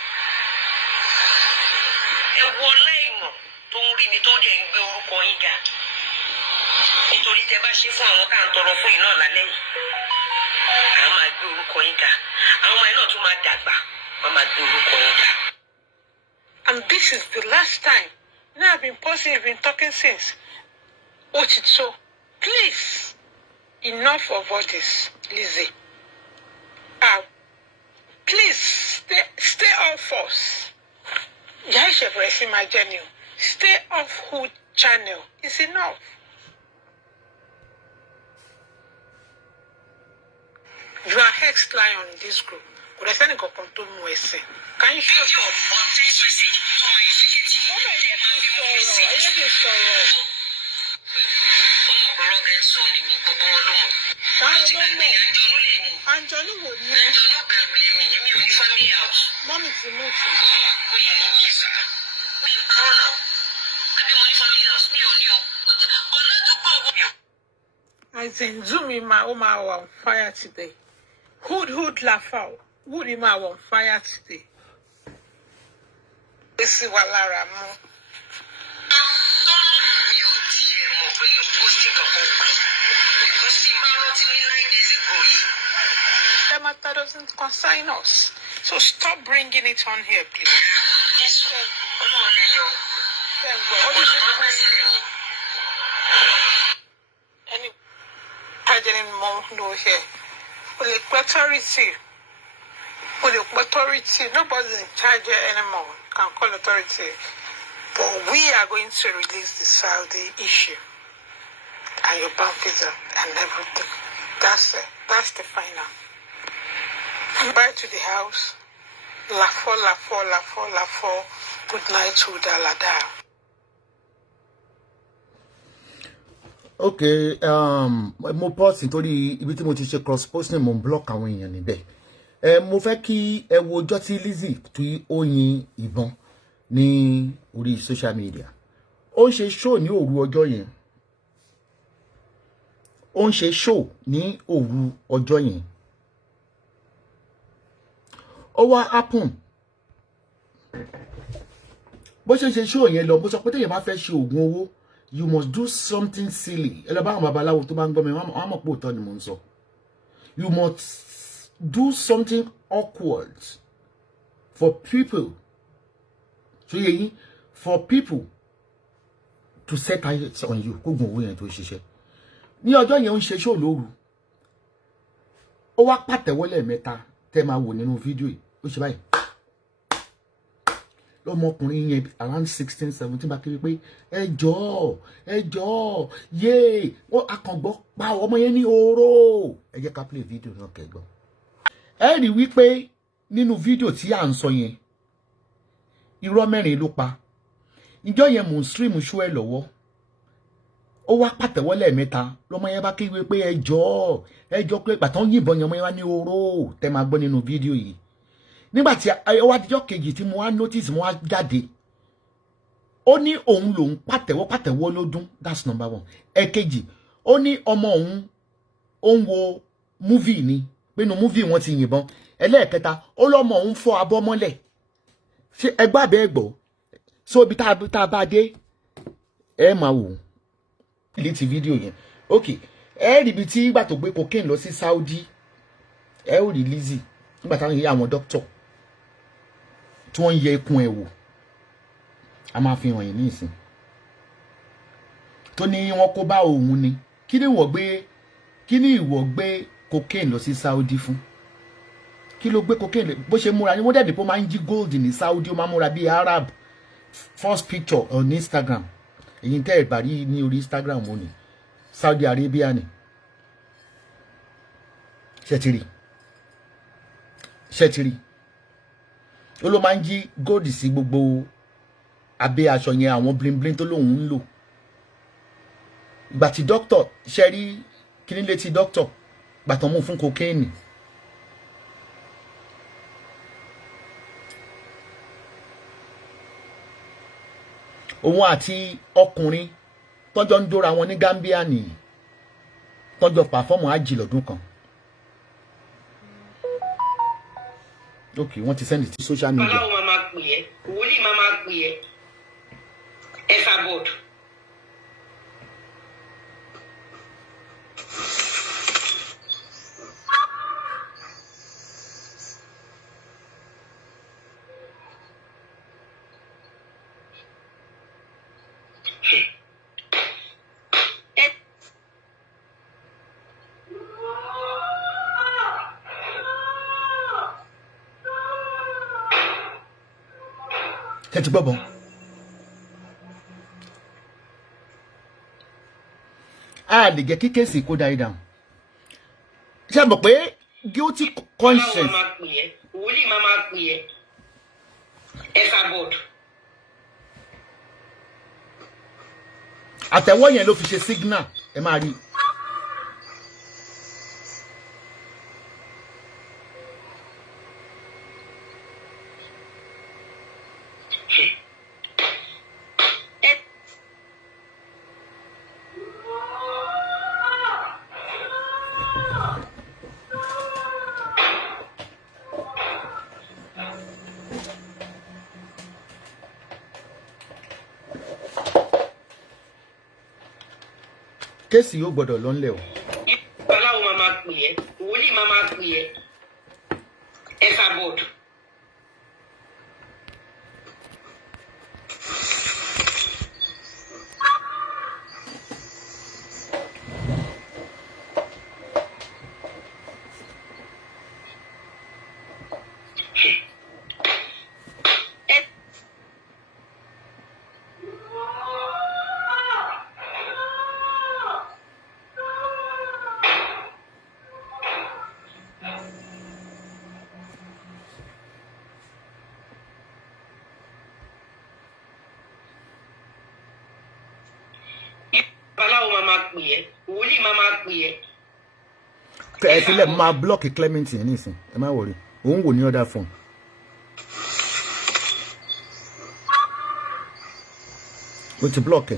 Ẹ wọ láìmọ̀ tó ń rí mi tó dẹ̀ ń gbé orúkọ yín ga. Nítorí tẹ bá ṣe fún àwọn tá à ń tọrọ fún yín náà lálẹ́ yìí. Àwọn máa gbé orúkọ yín ga. Àwọn ọmọ yín náà tún máa dàgbà. Wọ́n máa gbé orúkọ yín ga. And this is the last time. You know, I've been posting, I've been talking since. So, please, enough of all this, Lizzy. Please, stay off us. Yaisha Bresi, my genuine. Stay off Hood channel. It's enough. You are ex-lion in this group. Can you shut up? Anjolu wo ni? Mommy ti move. I think Zoom in my on fire today. Hood laugh out. Wood in my on fire today. This is what Lara mo. That matter doesn't concern us. So stop bringing it on here, please. Yes, Any I didn't know here. With the authority, nobody's in charge anymore. Can call authority. But we are going to release the Saudi issue and your bank visa and everything. That's it. That's the final. Back to the house. La four. Good night to Dalada. Okay, mo pause nítorí ibi tí mo ti ṣe cross posting mo block àwọn èèyàn níbẹ̀. Mo fẹ́ kí ẹ wo ọjọ́ tí Lizzy tí ó yin ìbọn ní orí social media. Ó ń ṣe show ní òru ọjọ́ yẹn. Ó ń ṣe show ní òru ọjọ́ yẹn. Ó wá happen bó ṣe show yẹn lọ bó sọ pé téèyàn bá fẹ́ ṣe oògùn owó you must do something silly ẹ lọ bá àwọn babaláwo tó bá ń gbọ́ mi wọ́n mọ̀ pé òótọ́ ni mò ń sọ you must do something awkward for people so yẹn for people to set eyes on you kó gun owó yẹn tó ṣiṣẹ́ ní ọjọ́ yẹn ń ṣe show lóru ó wá pàtẹ́wọ́ lẹ́ẹ̀mẹ́ta tẹ́ máa wò nínú fídíò yìí ó ṣe báyìí lọ́mọkùnrin yẹn around 16-17 bá kiri pé ẹ jọ̀ọ́ yéé wọ́n akàngbọ́ pa ọmọ yẹn ní oró ẹ jẹ́ ká play fídíò náà kẹ́gbọ́n. ẹ rí wípé nínú fídíò tí à ń sọ yẹn irọ́ mẹ́rin ló pa ìjọ yẹn mò ń stream show ẹ lọ́wọ́ ó wá pàtẹ́wọ́ lẹ́ẹ̀mẹ́ta lọ́mọ yẹn bá kiri pé ẹ jọ̀ọ́ pé gbàtàn yìnbọn yẹn ọmọ yẹn wá ní oró tẹ́ máa gbọ́ nínú fídíò yìí nígbàtí ó wá dijọ́ kejì tí mo wá notice mo wá jáde ó ní òun lòun pàtẹ́wọ́ lódún that's number one ẹ̀kejì ó ní ọmọ òun ó ń wo movie ni pé inú movie wọn ti yìnbọn ẹlẹ́ẹ̀kẹta ó lọ́mọ òun fọ́ abọ́ mọ́lẹ̀ ṣé ẹgbẹ́ àbẹ́ ẹ̀gbọ́ so ibi tá a bá dé ẹ máa wò ilé ti fídíò yẹn ok ẹ rí ibi tí ìgbà tó gbé cocaine lọ sí Saudi ẹ ó rí Lizzy nígbà táwọn yẹ àwọn dókítà tí wọ́n yẹ ikùn ẹ̀ wò a máa fi hàn yín ní ìsìn tó ní wọ́n kó bá òun ni kí ni ìwọ gbé cocaine lọ sí Saudi fún kí ló gbé cocaine bó ṣe múra ni wọ́n dẹ̀ dípò máa ń jí gold ní Saudi ó máa múra bíi Arab first picture on Instagram èyí tẹ́ ẹ̀ bá rí ní orí Instagram ó ní Saudi Arabia ni ṣẹ́tìrì ó ló máa ń jí gold sí gbogbo abẹ́ aṣọ yẹn àwọn bling bling tó lóun ń lò ìgbà tí doctor ṣe rí kíní létí doctor gbàtàn mú fún cocaine òun àti ọkùnrin tọ́jọ́ ń dóra wọn ní Gambia nìyí tọ́jọ́ pàfọ́ọ̀mù ájì lọ́dún kan. ok wọ́n ti send it to social media. Ọlọ́run máa máa pè ẹ́ wòlíì máa máa pè ẹ́ Esabod. Kẹ́tì gbọ́bọ̀n a lè jẹ́ kí kéèsì kó dáì dáhùn ṣe mọ̀ pé guilty conscience. Ọlọ́run máa pè ẹ́ wòlíì máa máa pè ẹ́ Esabod. àtẹ̀wọ́ yẹn ló fi ṣe signal ẹ máa rí. kéèsì yóò gbọ́dọ̀ lọ ńlẹ̀ o. Ọlọ́run máa máa pè ẹ́ wòlíì máa máa pè ẹ́ Esabod. Ọlọ́run máa máa pè ẹ́ wòlíì máa máa pè ẹ́. ẹ fi lẹ máa block Clement yẹn nísìn ẹ má wọrí òun wò ní other phone. o ti block ẹ.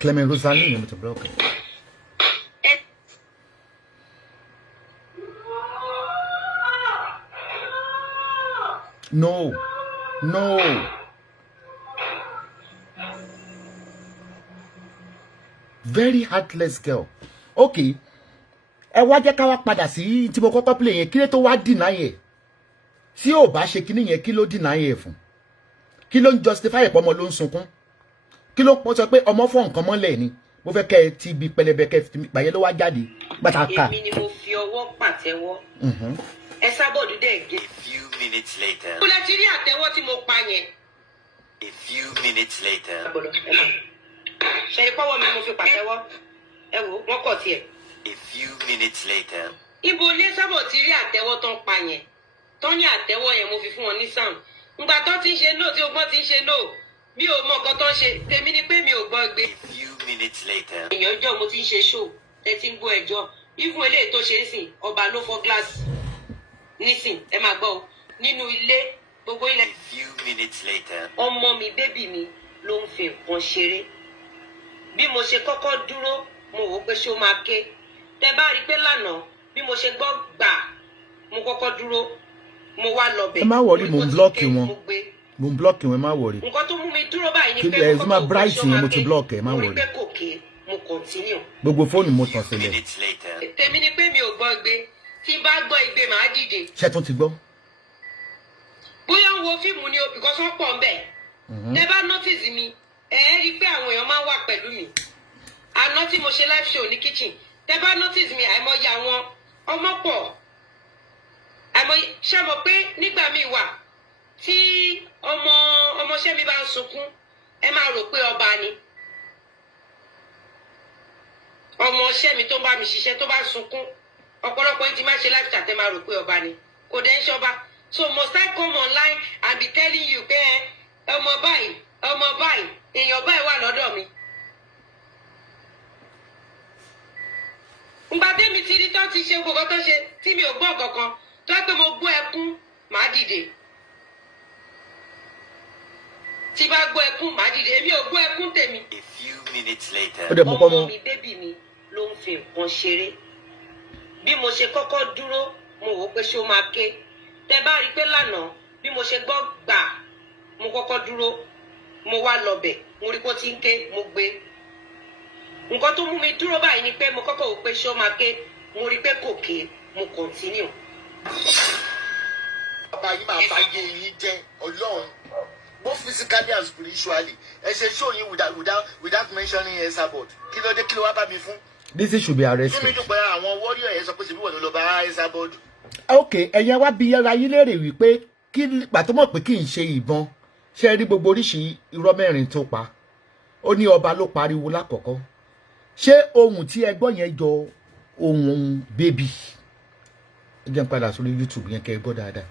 Clement Rosalie yẹn mo ti block ẹ. No. Very heartless girl. Okay. Ẹ wá jẹ́ ká wá padà sí tí mo kọ́kọ́ play yẹn. Kí ló tó wá deny ẹ̀? Tí ò bá ṣe kíní yẹn, kí ló deny ẹ̀ fún? Kí ló ń justify pé ọmọ ló ń sunkún? Kí ló pọ̀ sọ pé ọmọ fọ́ nǹkan mọ́lẹ̀ ni? Mo fẹ́ kẹ́ ẹ ti bi pẹlẹbẹ kẹ́ ẹ gbàyẹ ló wá jáde. Bàtà ká. Èmi ni mo fi ọwọ́ pàtẹ́wọ́. Esabod dẹ̀ gé. A few minutes later. Kúlẹ̀ ti rí àtẹ́wọ́ tí mo pa yẹn. A few minutes later. Ṣé ìpọ́wọ́ mi mo fi pàtẹ́wọ́? Ẹ wo, wọ́n kọ̀ tiẹ̀. A few minutes later. Ibo ní Esabod ti rí àtẹ́wọ́ tó ń pa yẹn. Tó ní àtẹ́wọ́ yẹn mo fi fún wọn ní sound. Ngbà tó ti ń ṣe no tí ogbọ́n ti ń ṣe no. Bí o mọ nǹkan tó ń ṣe, tèmi ni pé mi ò gbọ́ gbé. A few minutes later. Èèyàn jọ mo ti ń ṣe show, ẹ ti ń gbọ́ ẹjọ́. Even eléyìí tó ṣe ń sìn, ọba ló fọ́ gíláàsì. Nísìn, ẹ máa gbọ́ o. Nínú ilé, gbogbo ilẹ̀. A few minutes later. Ọmọ mi, bébì mi ló ń fi nǹkan ṣeré. Bí mo ṣe kọ́kọ́ dúró, mo wò pé ṣé ó máa ké. Tẹ bá rí pé lánàá, bí mo ṣe gbọ́ gbà, mo kọ́kọ́ dúró, mo wá lọ bẹ̀. Ẹ má worry, mo ń block wọn. Mo ń block wọn, ẹ má worry. Nǹkan tó mú mi dúró báyìí ni Kí pé lẹ ẹ máa bright yẹn mo ti block ẹ má mo rí worry. pé kò ké, mo continue. Gbogbo fóònù mo tàn sílẹ̀. Minutes later. Tèmi ni pé mi ò gbọ́ igbe. Tí n bá gbọ́ igbe, màá dìde. Ṣé tún ti gbọ́? Bóyá ń wo fíìmù ni o, because wọ́n pọ̀ ń bẹ̀. Tẹ bá notice mi, ẹ rí i pé àwọn èèyàn máa ń wà pẹ̀lú mi. Àná tí mo ṣe live show ní kitchen, tẹ bá notice mi, àìmọye àwọn ọmọ pọ̀. Àìmọye ṣé mo pé nígbà míì wà tí ọmọọṣẹ́ mi bá ń sunkún, ẹ máa rò pé ọba ni. Ọmọọṣẹ́ mi tó bá mi ṣiṣẹ́ tó bá ń sunkún, ọ̀pọ̀lọpọ̀ yìí ti máa ṣe live chat, ẹ máa rò pé ọba ni. Kò dẹ́ ń ṣọba. So must I come online and be telling you pé ọmọ báyìí, èèyàn báyìí wà lọ́dọ̀ mi. Ngbà tẹ́mi ti rí tó ti ṣe gbogbo tó ṣe tí mi ò gbọ́ kankan, tó yẹ pé mo gbọ́ ẹkún, màá dìde. Tí bá gbọ́ ẹkún, màá dìde. Èmi ò gbọ́ ẹkún tèmi. A few minutes later. Ó dẹ̀ mọ̀ pọ́ mọ́. Ọmọ mi, bébì mi ló ń fi nǹkan ṣeré. Bí mo ṣe kọ́kọ́ dúró, mo wò pé ṣé ó máa ké. Tẹ bá rí pé lánàá, bí mo ṣe gbọ́ gbà, mo kọ́kọ́ dúró, mo wá lọ bẹ̀, mo rí pé ó ti ń ké, mo gbé. Nǹkan tó mú mi dúró báyìí ni pé mo kọ́kọ́ wò pé ṣé ó máa ké, mo rí pé kò ké, mo continue. Bàbá yìí máa bá yé yín jẹ́ Ọlọ́run, both physically and spiritually. Ẹ ṣe show yín without mentioning Esabod. Kí ló dé, kí ló wá bá mi fún? Lizzy should be arrested. Kí mi dùn pé àwọn warrior yẹn sọ pé ṣèbí wọ́n ló lọ bá Esabod. Okay, ẹ̀yin wá bí ara yín léèrè wípé kí pàtó mọ̀ pé kì í ṣe ìbọn. Ṣé rí gbogbo oríṣi irọ́ mẹ́rin tó pa? Ó ní ọba ló pariwo lákọ̀ọ́kọ́. Ṣé ohun tí ẹ gbọ́ yẹn jọ ohun bébì? Ẹ jẹ́ n padà sórí YouTube yẹn kẹ́ ẹ gbọ́ dáadáa.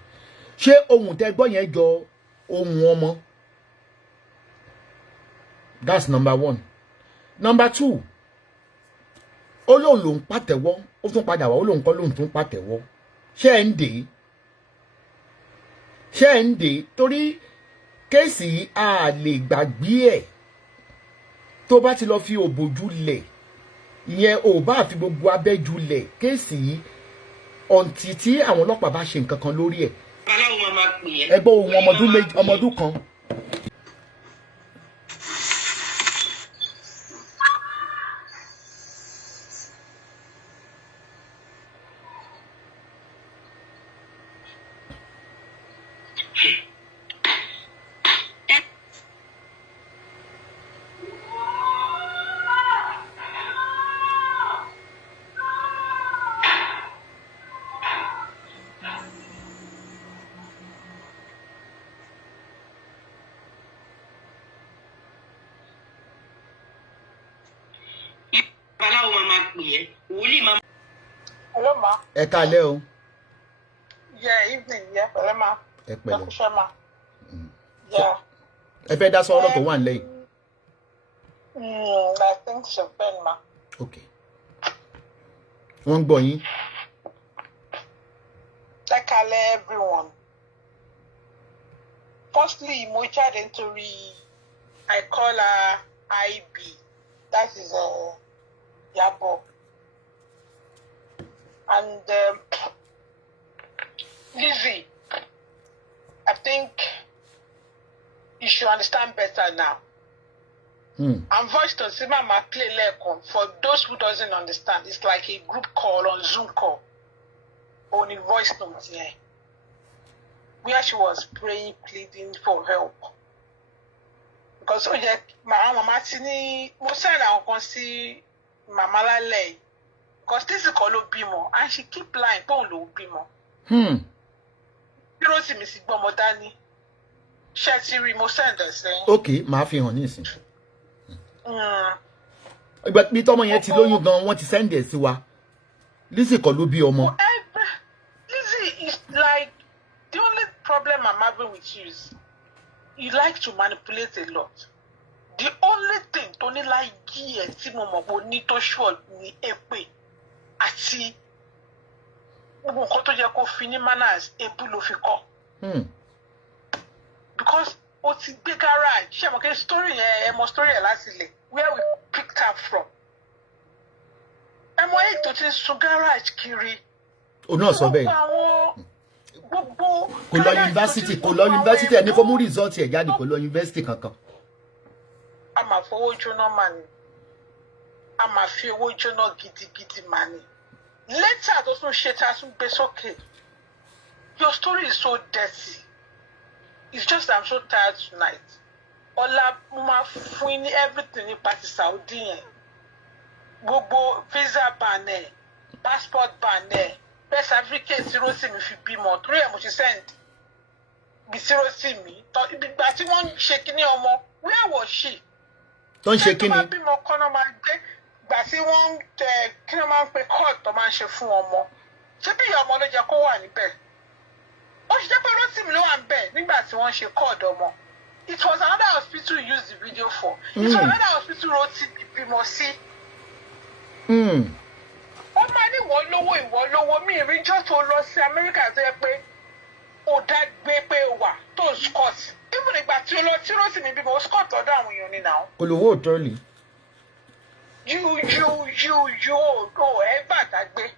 Ṣé ohun tẹ́ gbọ́ yẹn jọ ohun ọmọ? That's number one. Number two, ó lóun lòun pàtẹ́wọ́, ó tún padà wá ó lóun kọ́ lóun tún pàtẹ́wọ́. Ṣé ẹ̀ ń dè? Ṣé ẹ̀ ń dè? Torí kéèsì a lè gbàgbé ẹ̀. Tó bá ti lọ fi òbòjú lẹ̀, ìyẹn ò bá fi gbogbo abẹ́jú lẹ̀, kéèsì ọ̀ǹtì tí àwọn ọlọ́pàá bá ṣe nǹkan kan lórí ẹ̀. Aláwo máa máa pè é. Ẹgbẹ́ ohun ọmọdún kan. Aláwo máa máa pè é. Wòlíì máa. Hello, ma. Ẹ káalẹ́ o. Yeah, evening. Yeah, hello, ma. Ẹ pẹ̀lẹ́. Dr. Sharma. Yeah. Ẹ fẹ́ dá sọ́rọ̀ tó wà nílẹ̀ yìí. I think she's been, ma. Okay. Wọ́n ń gbọ́ yín. Hello, everyone. Firstly, mo jáde nítorí I call her IB. That is Iyabo. And Lizzy, I think you should understand better now. And voice to see Mama play lekon. For those who doesn't understand, it's like a group call on Zoom call. Only voice notes here. Where she was praying, pleading for help. Because oh yeah, my mama tini mo send her on see Mama Lale. Because this is called Bimo, and she keep lying, pon lo Bimo. You don't see me see Bomo Dani. She mo send her saying. Okay, màá fi hàn nísìn. Ìgbà bí tọ́mọ yẹn ti lóyún gan, wọ́n ti send ẹ̀ sí wa. Lizzy kọ́ ló bí ọmọ. Lizzy is like the only problem I'm having with you is you like to manipulate a lot. The only thing tó ní láì gí ẹ̀ tí mo mọ̀ pé ní tó ṣùọ̀ ní èpè àti gbogbo nǹkan tó jẹ́ kó fi ní manners ebú ló fi kọ́. Because o ti gbé garage ṣé mo kí story yẹn ẹ mọ story yẹn láti lè where we picked up from. Ẹ mọ èyí tó ti sun garage kiri. O náà sọ bẹ́ẹ̀. Gbogbo kò lọ yunifásitì ẹni kó mú rìsọ́ọ̀tì ẹ̀ jáde kò lọ yunifásitì kankan. A máa fowó jóná mà ní. A máa fi owó jóná gidigidi mà ní. Later tó tún ṣe tá a tún gbé sókè. Your story is so dirty. It's just I'm so tired tonight. Ọlá mo máa fún ní everything ní pàtì Saudi yẹn. Gbogbo visa ban ẹ̀, passport ban ẹ̀, birth certificate tí Rósìmí fi bímọ. Torí ẹ̀ mo ti send bí tí Rósìmí. Ìgbà tí wọ́n ń ṣe kíní ọmọ, where was she? Tó ń ṣe kíni? Ṣé tó bá bímọ kọ́nà máa gbé? Ìgbà tí wọ́n ń tẹ kí wọ́n máa ń pe court tó máa ń ṣe fún ọmọ. Ṣé bí ìyá ọmọ ló jẹ́ kó wà níbẹ̀? Ó ṣe jẹ́ pé Rósìmí ló wà níbẹ̀ nígbà tí wọ́n ṣe court ọmọ. It was another hospital you used the video for. It was another hospital Rósìmí bímọ sí. Ó máa ní ìwọ lówó mi ìrìnjọ́ tó lọ sí Amẹ́ríkà tó yẹ pé ó dá gbé pé ó wà tó Scott. Even ìgbà tí ó lọ tí Rósìmí bímọ ó Scott ọ̀dọ̀ àwọn èèyàn ni náà. Olówó òótọ́ lè. Ó ẹ bàtà gbé.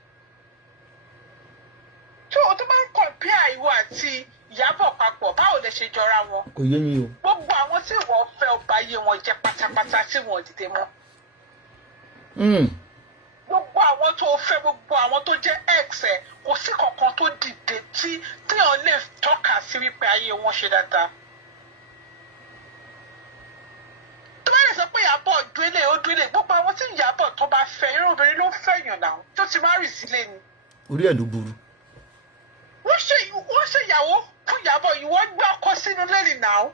Tó o tó bá ń compare ìwọ àti Ìyábọ̀ papọ̀ báwo lè ṣe jọra wọn? Kò yé mi o. Gbogbo àwọn tí wọ́n fẹ́ ọba ayé wọn jẹ́ pátápátá tí wọ́n dìde mọ́. Gbogbo àwọn tó fẹ́ gbogbo àwọn tó jẹ́ ex ẹ̀ kò sí kankan tó dìde tí wọ́n lè tọ́ka sí wípé ayé wọn ṣe dáadáa. Tó bá lè sọ pé Ìyábọ̀ dúélé gbogbo àwọn tí Ìyábọ̀ tó bá fẹ́ irú obìnrin ló fẹ́ yàn náà tó ti má rì sílé ni. Orí ẹ̀ ló burú. Wọ́n ṣe ìyàwó fún Ìyábọ̀ ìwọ gbé ọkọ sínú lẹ́yìn náà.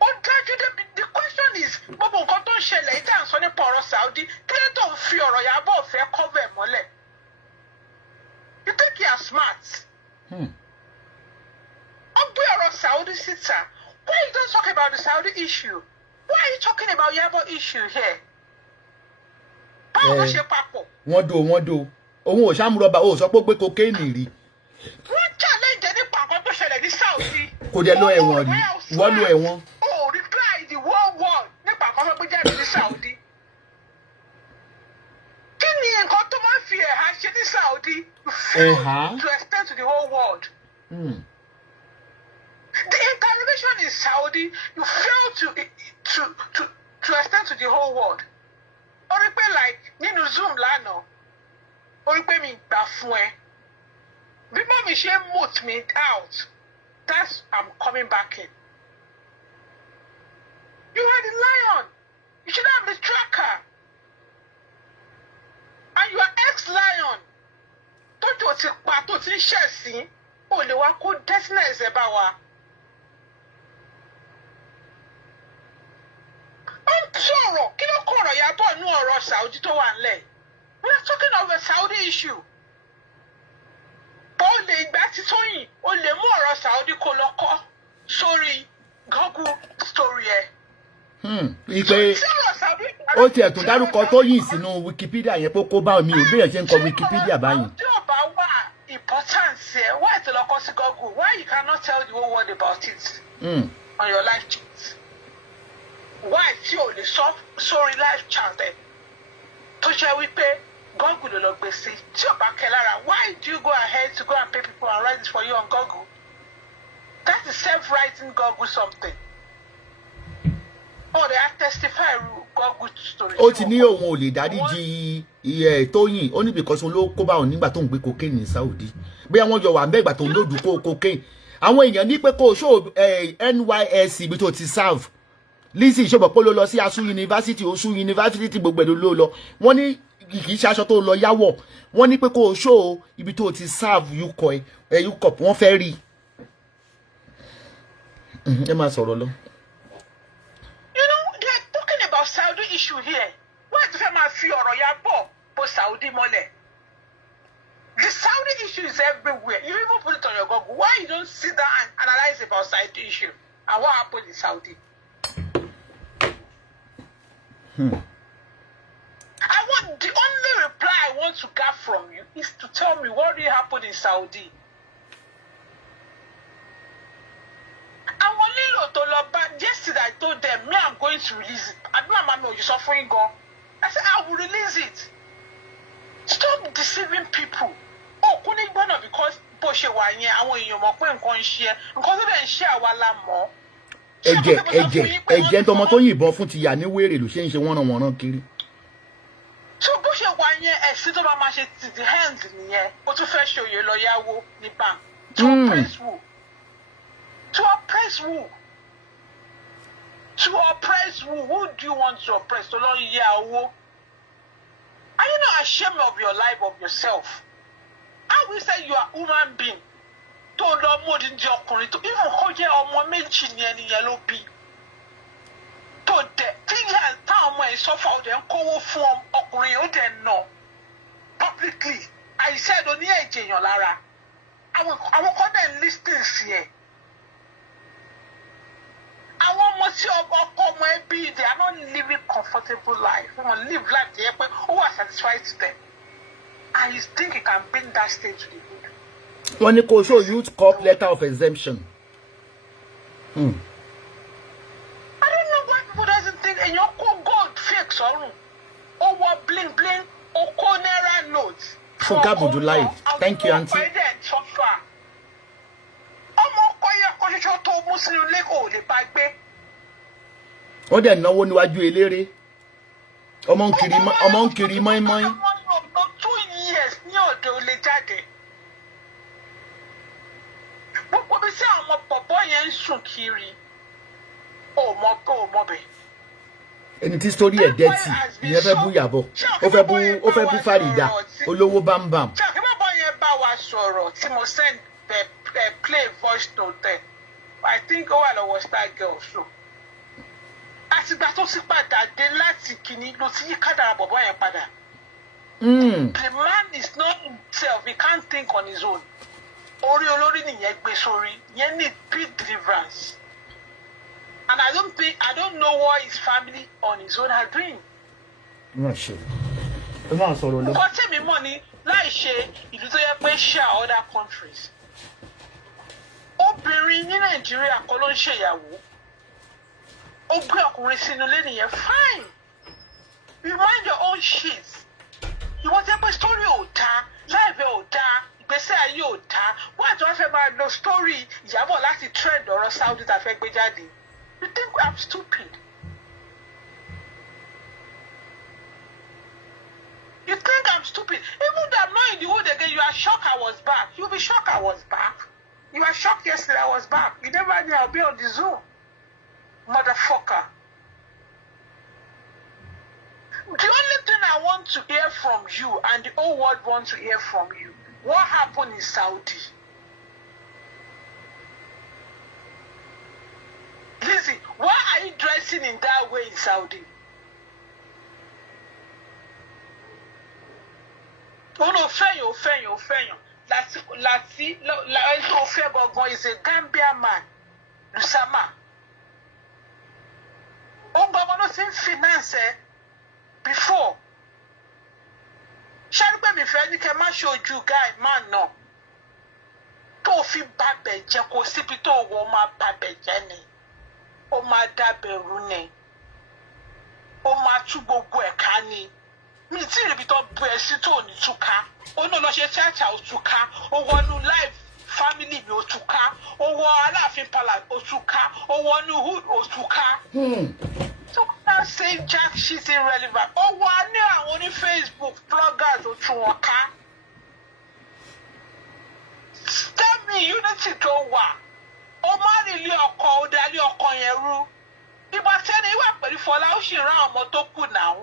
Ó dájú débi the question is gbogbo nǹkan tó ń ṣẹlẹ̀ yìí tá à ń sọ nípa ọ̀rọ̀ Saudi kí ló tó ń fi ọ̀rọ̀ Ìyábọ̀ fẹ́ cover mọ́lẹ̀. You think you are smart. Ó gbé ọ̀rọ̀ Saudi síta. Why you don't talk about the Saudi issue? Why are you talking about Iyabo issue here? Báwo ló ṣe papọ̀? Wọ́n do. Òun ò ṣàmúrọ̀bà ó sọ pé ó gbé kokéènì rí. Wọ́n challenge nípa nǹkan tó ṣẹlẹ̀ ní Saudi. Kò dẹ̀ lọ ẹ̀wọ̀n rí. Wọ́n lọ ẹ̀wọ̀n. Oh, reply the whole world nípa nǹkan tó gbé jáde ní Saudi. Kí ni nǹkan tó máa ń fi ẹ̀há ṣe ní Saudi? To extend to the whole world. The interrogation in Saudi, you fail to extend to the whole world. Ó rí pé like nínú Zoom lánàá, ó rí pé mi gbà fún ẹ. Bí mọ́mí ṣe mute me out, that's I'm coming back in. You are the lion. You should have the tracker. And you are ex-lion. Tójú ò ti pa tó ti ń ṣẹ̀ sí, ò lè wá kó deafness ẹ bá wa. Sọ̀rọ̀ kí ló kọ̀ ọ̀rọ̀ Ìyábọ̀ nú ọ̀rọ̀ Saudi tó wà nílẹ̀? We are talking of a Saudi issue. Bó lè gbá títóyìn, o lè mú ọ̀rọ̀ Saudi kó lọ kọ́ sórí Google story ẹ̀. Ìpè ó tiẹ̀ tún dárúkọ tó yìn sínú Wikipedia yẹn pé kó bá mi ò bí ẹ̀ ṣe ń kọ Wikipedia báyìí. Tí ò bá wà importance ẹ̀, why ti lọ kọ sí Google? Why you cannot tell the whole world about it on your live chat? Why tí o lè sọ sórí live chat ẹ̀ tó jẹ́ wípé Google ló lọ gbé sí tí ò bá kẹ́ lára? Why do you go ahead to go and pay people and write it for you on Google? That is self-writing Google something. Oh, they are testifying Google story. Ó ti ní òun ò lè dáríjì iye Tóyìn ó ní because òun ló kó bá òun nígbà tó ń gbé cocaine ní Saudi. Bóyá wọ́n jọ wà ńbẹ̀ ìgbà tó ń lòdù kó cocaine. Àwọn èèyàn ní pé kó show NYSC ibi tó ti serve. Lizzy ìṣòbọ̀ pé ló lọ sí Asu University Osu University gbogbo ẹ̀ ló lọ. Wọ́n ní kì í ṣe aṣọ tó lọ yáwọ̀. Wọ́n ní pé kó show ibi tó ti serve UCOP wọ́n fẹ́ rí. Ẹ máa sọ̀rọ̀ lọ. You know, they're talking about Saudi issue here. Why do you feel Iyabo Saudi mole? The Saudi issue is everywhere. You even put it on your Google. Why you don't sit down and analyze about Saudi issue and what happened in Saudi? The only reply I want to get from you is to tell me what really happened in Saudi. Yesterday I told them, me, I'm going to release it. I don't know you're suffering, God. I said, I will release it. Stop deceiving people. Oh, couldn't it be because I want you more share because they share more. Ẹ̀jẹ̀ tọmọ tó yìnbọn fún ti yà ní wèrè ló ṣe ń ṣe wọ́nranwọ̀nran kiri. So bó ṣe wà yẹn ẹ̀sìn tó máa ṣe ti the hands nìyẹn ó tún fẹ́ ṣe òye lọ yáwó ní bank. To oppress who? To oppress who? To oppress who? Who do you want to oppress? To lọ yáwó? Are you not ashamed of your life, of yourself? How we say you are human being? To lọ mú di ọkùnrin tó even kó jẹ́ ọmọ méjì ni ẹnìyẹn ló bí. To dẹ̀ tí yẹn táwọn ọmọ ẹ̀ sọ́fà ó dẹ̀ ń kówó fún ọkùnrin ó dẹ̀ nà publicly. Àìsẹ́ ẹ̀dọ̀ ní ẹ̀jẹ̀ èèyàn lára. Àwọn kan dẹ̀ ń listen sí ẹ̀. Àwọn ọmọ tí ọkọ ọmọ ẹ bí they are not living comfortable life. Wọ́n live life tó yẹ pé ó wà satisfied to them. I think you can bring that stage to the good. Wọ́n ní kó show youth corp letter of exemption. I don't know why people doesn't think and you call gold fake sorrow. Or what bling bling or naira notes. Funka Budu live. Thank you, Auntie. Wọ́n dẹ̀ náwó níwájú eléré. Ọmọ ń kiri mọ́ínmọ́ín. 2 years ní ọ̀dọ̀ olè jáde. Gbogbo bí sí àwọn bọ̀bọ̀ yẹn ń sùn kiri. Ó mọ bẹ̀. Ẹni tí story ẹ̀ dẹ́tì ìyẹn fẹ́ bú Iyabo. Ó fẹ́ bú Farida. Olówó bámbàm. Ṣé àkíbọ̀ bọ̀ yẹn bá wa sọ̀rọ̀ tí mo send play voice note. I think ó wà lọ́wọ́ Star Girl so. Àtìgbà tó sì padà dé láti kìíní ló ti yí kádàrá bọ̀bọ̀ yẹn padà. The man is not himself. He can't think on his own. Orí olórí nìyẹn gbé sórí. Yẹn need big deliverance. And I don't know what his family on his own are doing. I'm not sure. I'm not sure. Nǹkan tèmi mọ̀ ní láì ṣe ìlú tó yẹ pé share other countries. Obìnrin ní Nàìjíríà kọ́ ló ń ṣèyàwó. Ó gbé ọkùnrin sínú ilé nìyẹn fine. You mind your own shit. Ìwọ́n tẹ́ pé story ò dáa, láìpẹ́ ò dáa, ìgbésẹ̀ ayé ò dáa. Wọ́n àti wọ́n fẹ́ máa lo story Ìyábọ̀ láti trend ọ̀rọ̀ Saudi tá a fẹ́ gbé jáde. You think I'm stupid? You think I'm stupid? Even though I'm not in the hood again, you are shocked I was back. You'll be shocked I was back. You were shocked yesterday I was back. You never knew I'll be on the Zoom. Motherfucker. The only thing I want to hear from you and the whole world wants to hear from you, what happened in Saudi? Lizzy, why are you dressing in that way in Saudi? Oh no, Fenyo. Lati, is a Gambian man. Lusama. Ogbamano sin finance before. Ṣàrúgbẹ́ mi fẹ́ ní kẹ́ má ṣojú guy man náà. Tó fi bàbẹ̀ jẹ́ kó síbi tó wọ́n máa bàbẹ̀ jẹ́ ni. Ó máa dábẹ̀rù ni. Ó máa tú gbogbo ẹ̀ka ni. Mi tí ìrìbí tó bu ẹ̀ sí tó ní túká. Ó náà lọ ṣe tíátà ó túká. Ó wọnú live family mi òtúká ó wọ Aláàfin Palace òtúká ó wọ New Hood òtúká. So now say jack shit irrelevant. Ó wà ní àwọn ní Facebook bloggers òtúwọ̀ká. Tell me unity tó wà. Ó má rí ilé ọkọ ó dá ilé ọkọ yẹn rú. Ìgbà tẹ́ni ìwà pẹ̀lú Fọlá ó sì rán ọmọ tó kù náà.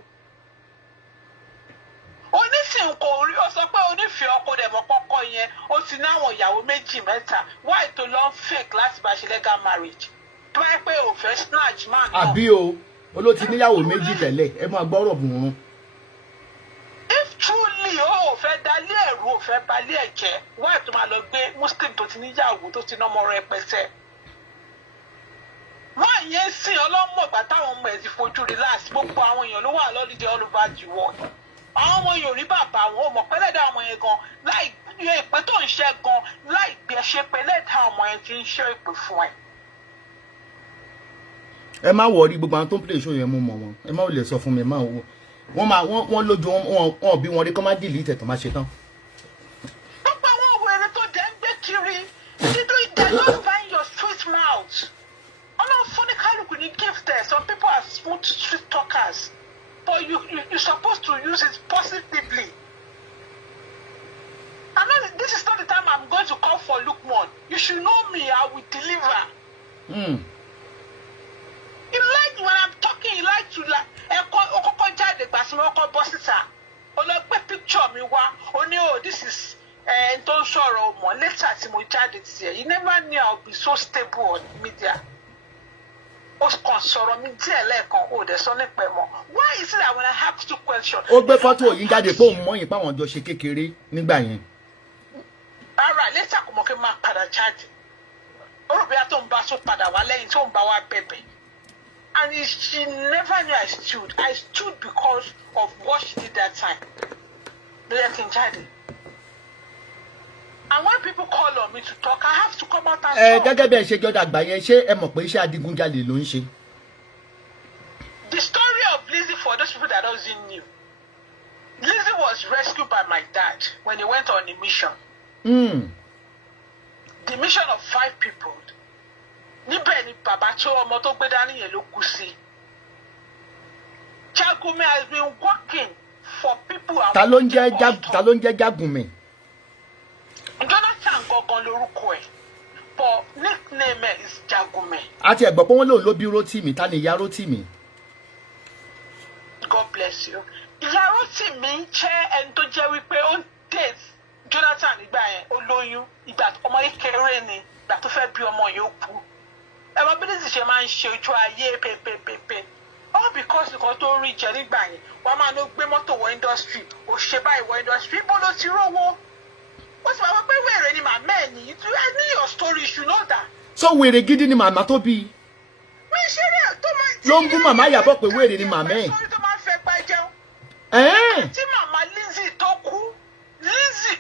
Onísìn kò rí ó sọ pé onífẹ̀ẹ́ ọkọ dẹ̀ mọ́ kọ́kọ́ yẹn ó ti ní àwọn ìyàwó méjì mẹ́ta why tó lọ fake láti bá ṣe legal marriage tó bá yẹ pé ò fẹ́ snatch man náà. Àbí o olóòtú níyàwó méjì tẹ́lẹ̀ ẹ máa gbọ́rọ̀ bùnrún. If truly ó fẹ́ dalé ẹ̀rú ó fẹ́ balé ẹ̀jẹ̀ why tó máa lọ gbé Muslim tó ti níyàwó tó ti nọ́mọ rẹ̀ pẹ́sẹ́. Wọ́n yẹn sìn ọlọ́mọ ìgbà táwọn ọmọ ẹ̀ ti fojú relax gbogbo àwọn èèyàn ló wà lọ́lídìí all over the world. Àwọn ọmọ yóò rí bàbá wọn ò mọ̀ pẹ́lẹ́dà ọmọ yẹn gan láì ìpè tó ń ṣe gan láì gbé ṣe pẹ́lẹ́dà ọmọ yẹn ti ń ṣe ìpè fún ẹ. Ẹ má wọrí gbogbo àwọn tó ń play show yẹn mú mọ̀ wọn ẹ má lè sọ fún mi má wo wọ́n lójú wọn bí wọn rí kọ́ má delete tó má ṣe tán. Gbogbo àwọn òwe ẹni tó jẹ́ ń gbé kiri dídú ìdẹ́ ló bá ń yọ street mouth. Ọlọ́run fún ní kálukú ní gift ẹ̀ some people are smooth street talkers. But you're supposed to use it positively. I know this is not the time I'm going to call for Lukman. You should know me, I will deliver. You like when I'm talking, you like to like picture me oh this is don't sorrow more later you never knew I'll be so stable on media. Why is it that when I have to question? Ó gbé photo yín jáde pé òun mọ̀ yín pa wọ́n jọ ṣe kékeré nígbà yẹn. Alright, later ko mo ke ma padà charge. Ó bí a tó ń bá so padà wá lẹ́yìn tó ń bá wá bẹ̀bẹ̀. And she never knew I stood. I stood because of what she did that time. And when people call on me to talk, I have to come out and talk. Gẹ́gẹ́ bí ẹ ṣe jọ dàgbà yẹn ṣé ẹ mọ̀ pé iṣẹ́ adigunjalè ló ń ṣe. The story of Lizzy, for those people that doesn't know, Lizzy was rescued by my dad when he went on a mission. The mission of 5 people. Níbẹ̀ ni bàbá tó ọmọ tó gbé dání yẹn ló kú sí. Jagunmi has been working for people. Ta ló ń jẹ́ Jagunmi? Jonathan gangan lórúkọ ẹ̀, but nickname is Jagunmi. Àti ẹ̀gbọ́n pé wọ́n lòun ló bí Rótìmí, ta ni ìyá Rótìmí? God bless you. Ìyá Rótìmí jẹ́ ẹni tó jẹ́ wípé ó ń date Jonathan nígbà yẹn ó lóyún ìgbà ọmọ kékeré ni ìgbà tó fẹ́ bí ọmọ yẹn ó kú. Ẹ̀wọ̀n bí Lizzy ṣe máa ń ṣe ojú ayé pépépépé. All because nǹkan tó ń rí jẹ nígbà yẹn wọ́n máa ló gbé mọ́tò wọ industry ó ṣe báyìí wọ industry bó ló ti rówó. Ó sì máa wọ pé wèrè ni màmá ẹ̀ ní. I know your story, you should know that. So wèrè gidi ni màmá tó bí. Mi ṣe rẹ̀ tó máa ló ń bú màmá Iyabo pé wèrè ni màmá ẹ̀. Sọ́rí tó máa ń fẹ́ gba jẹun. Tí màmá Lizzy tó kú, Lizzy,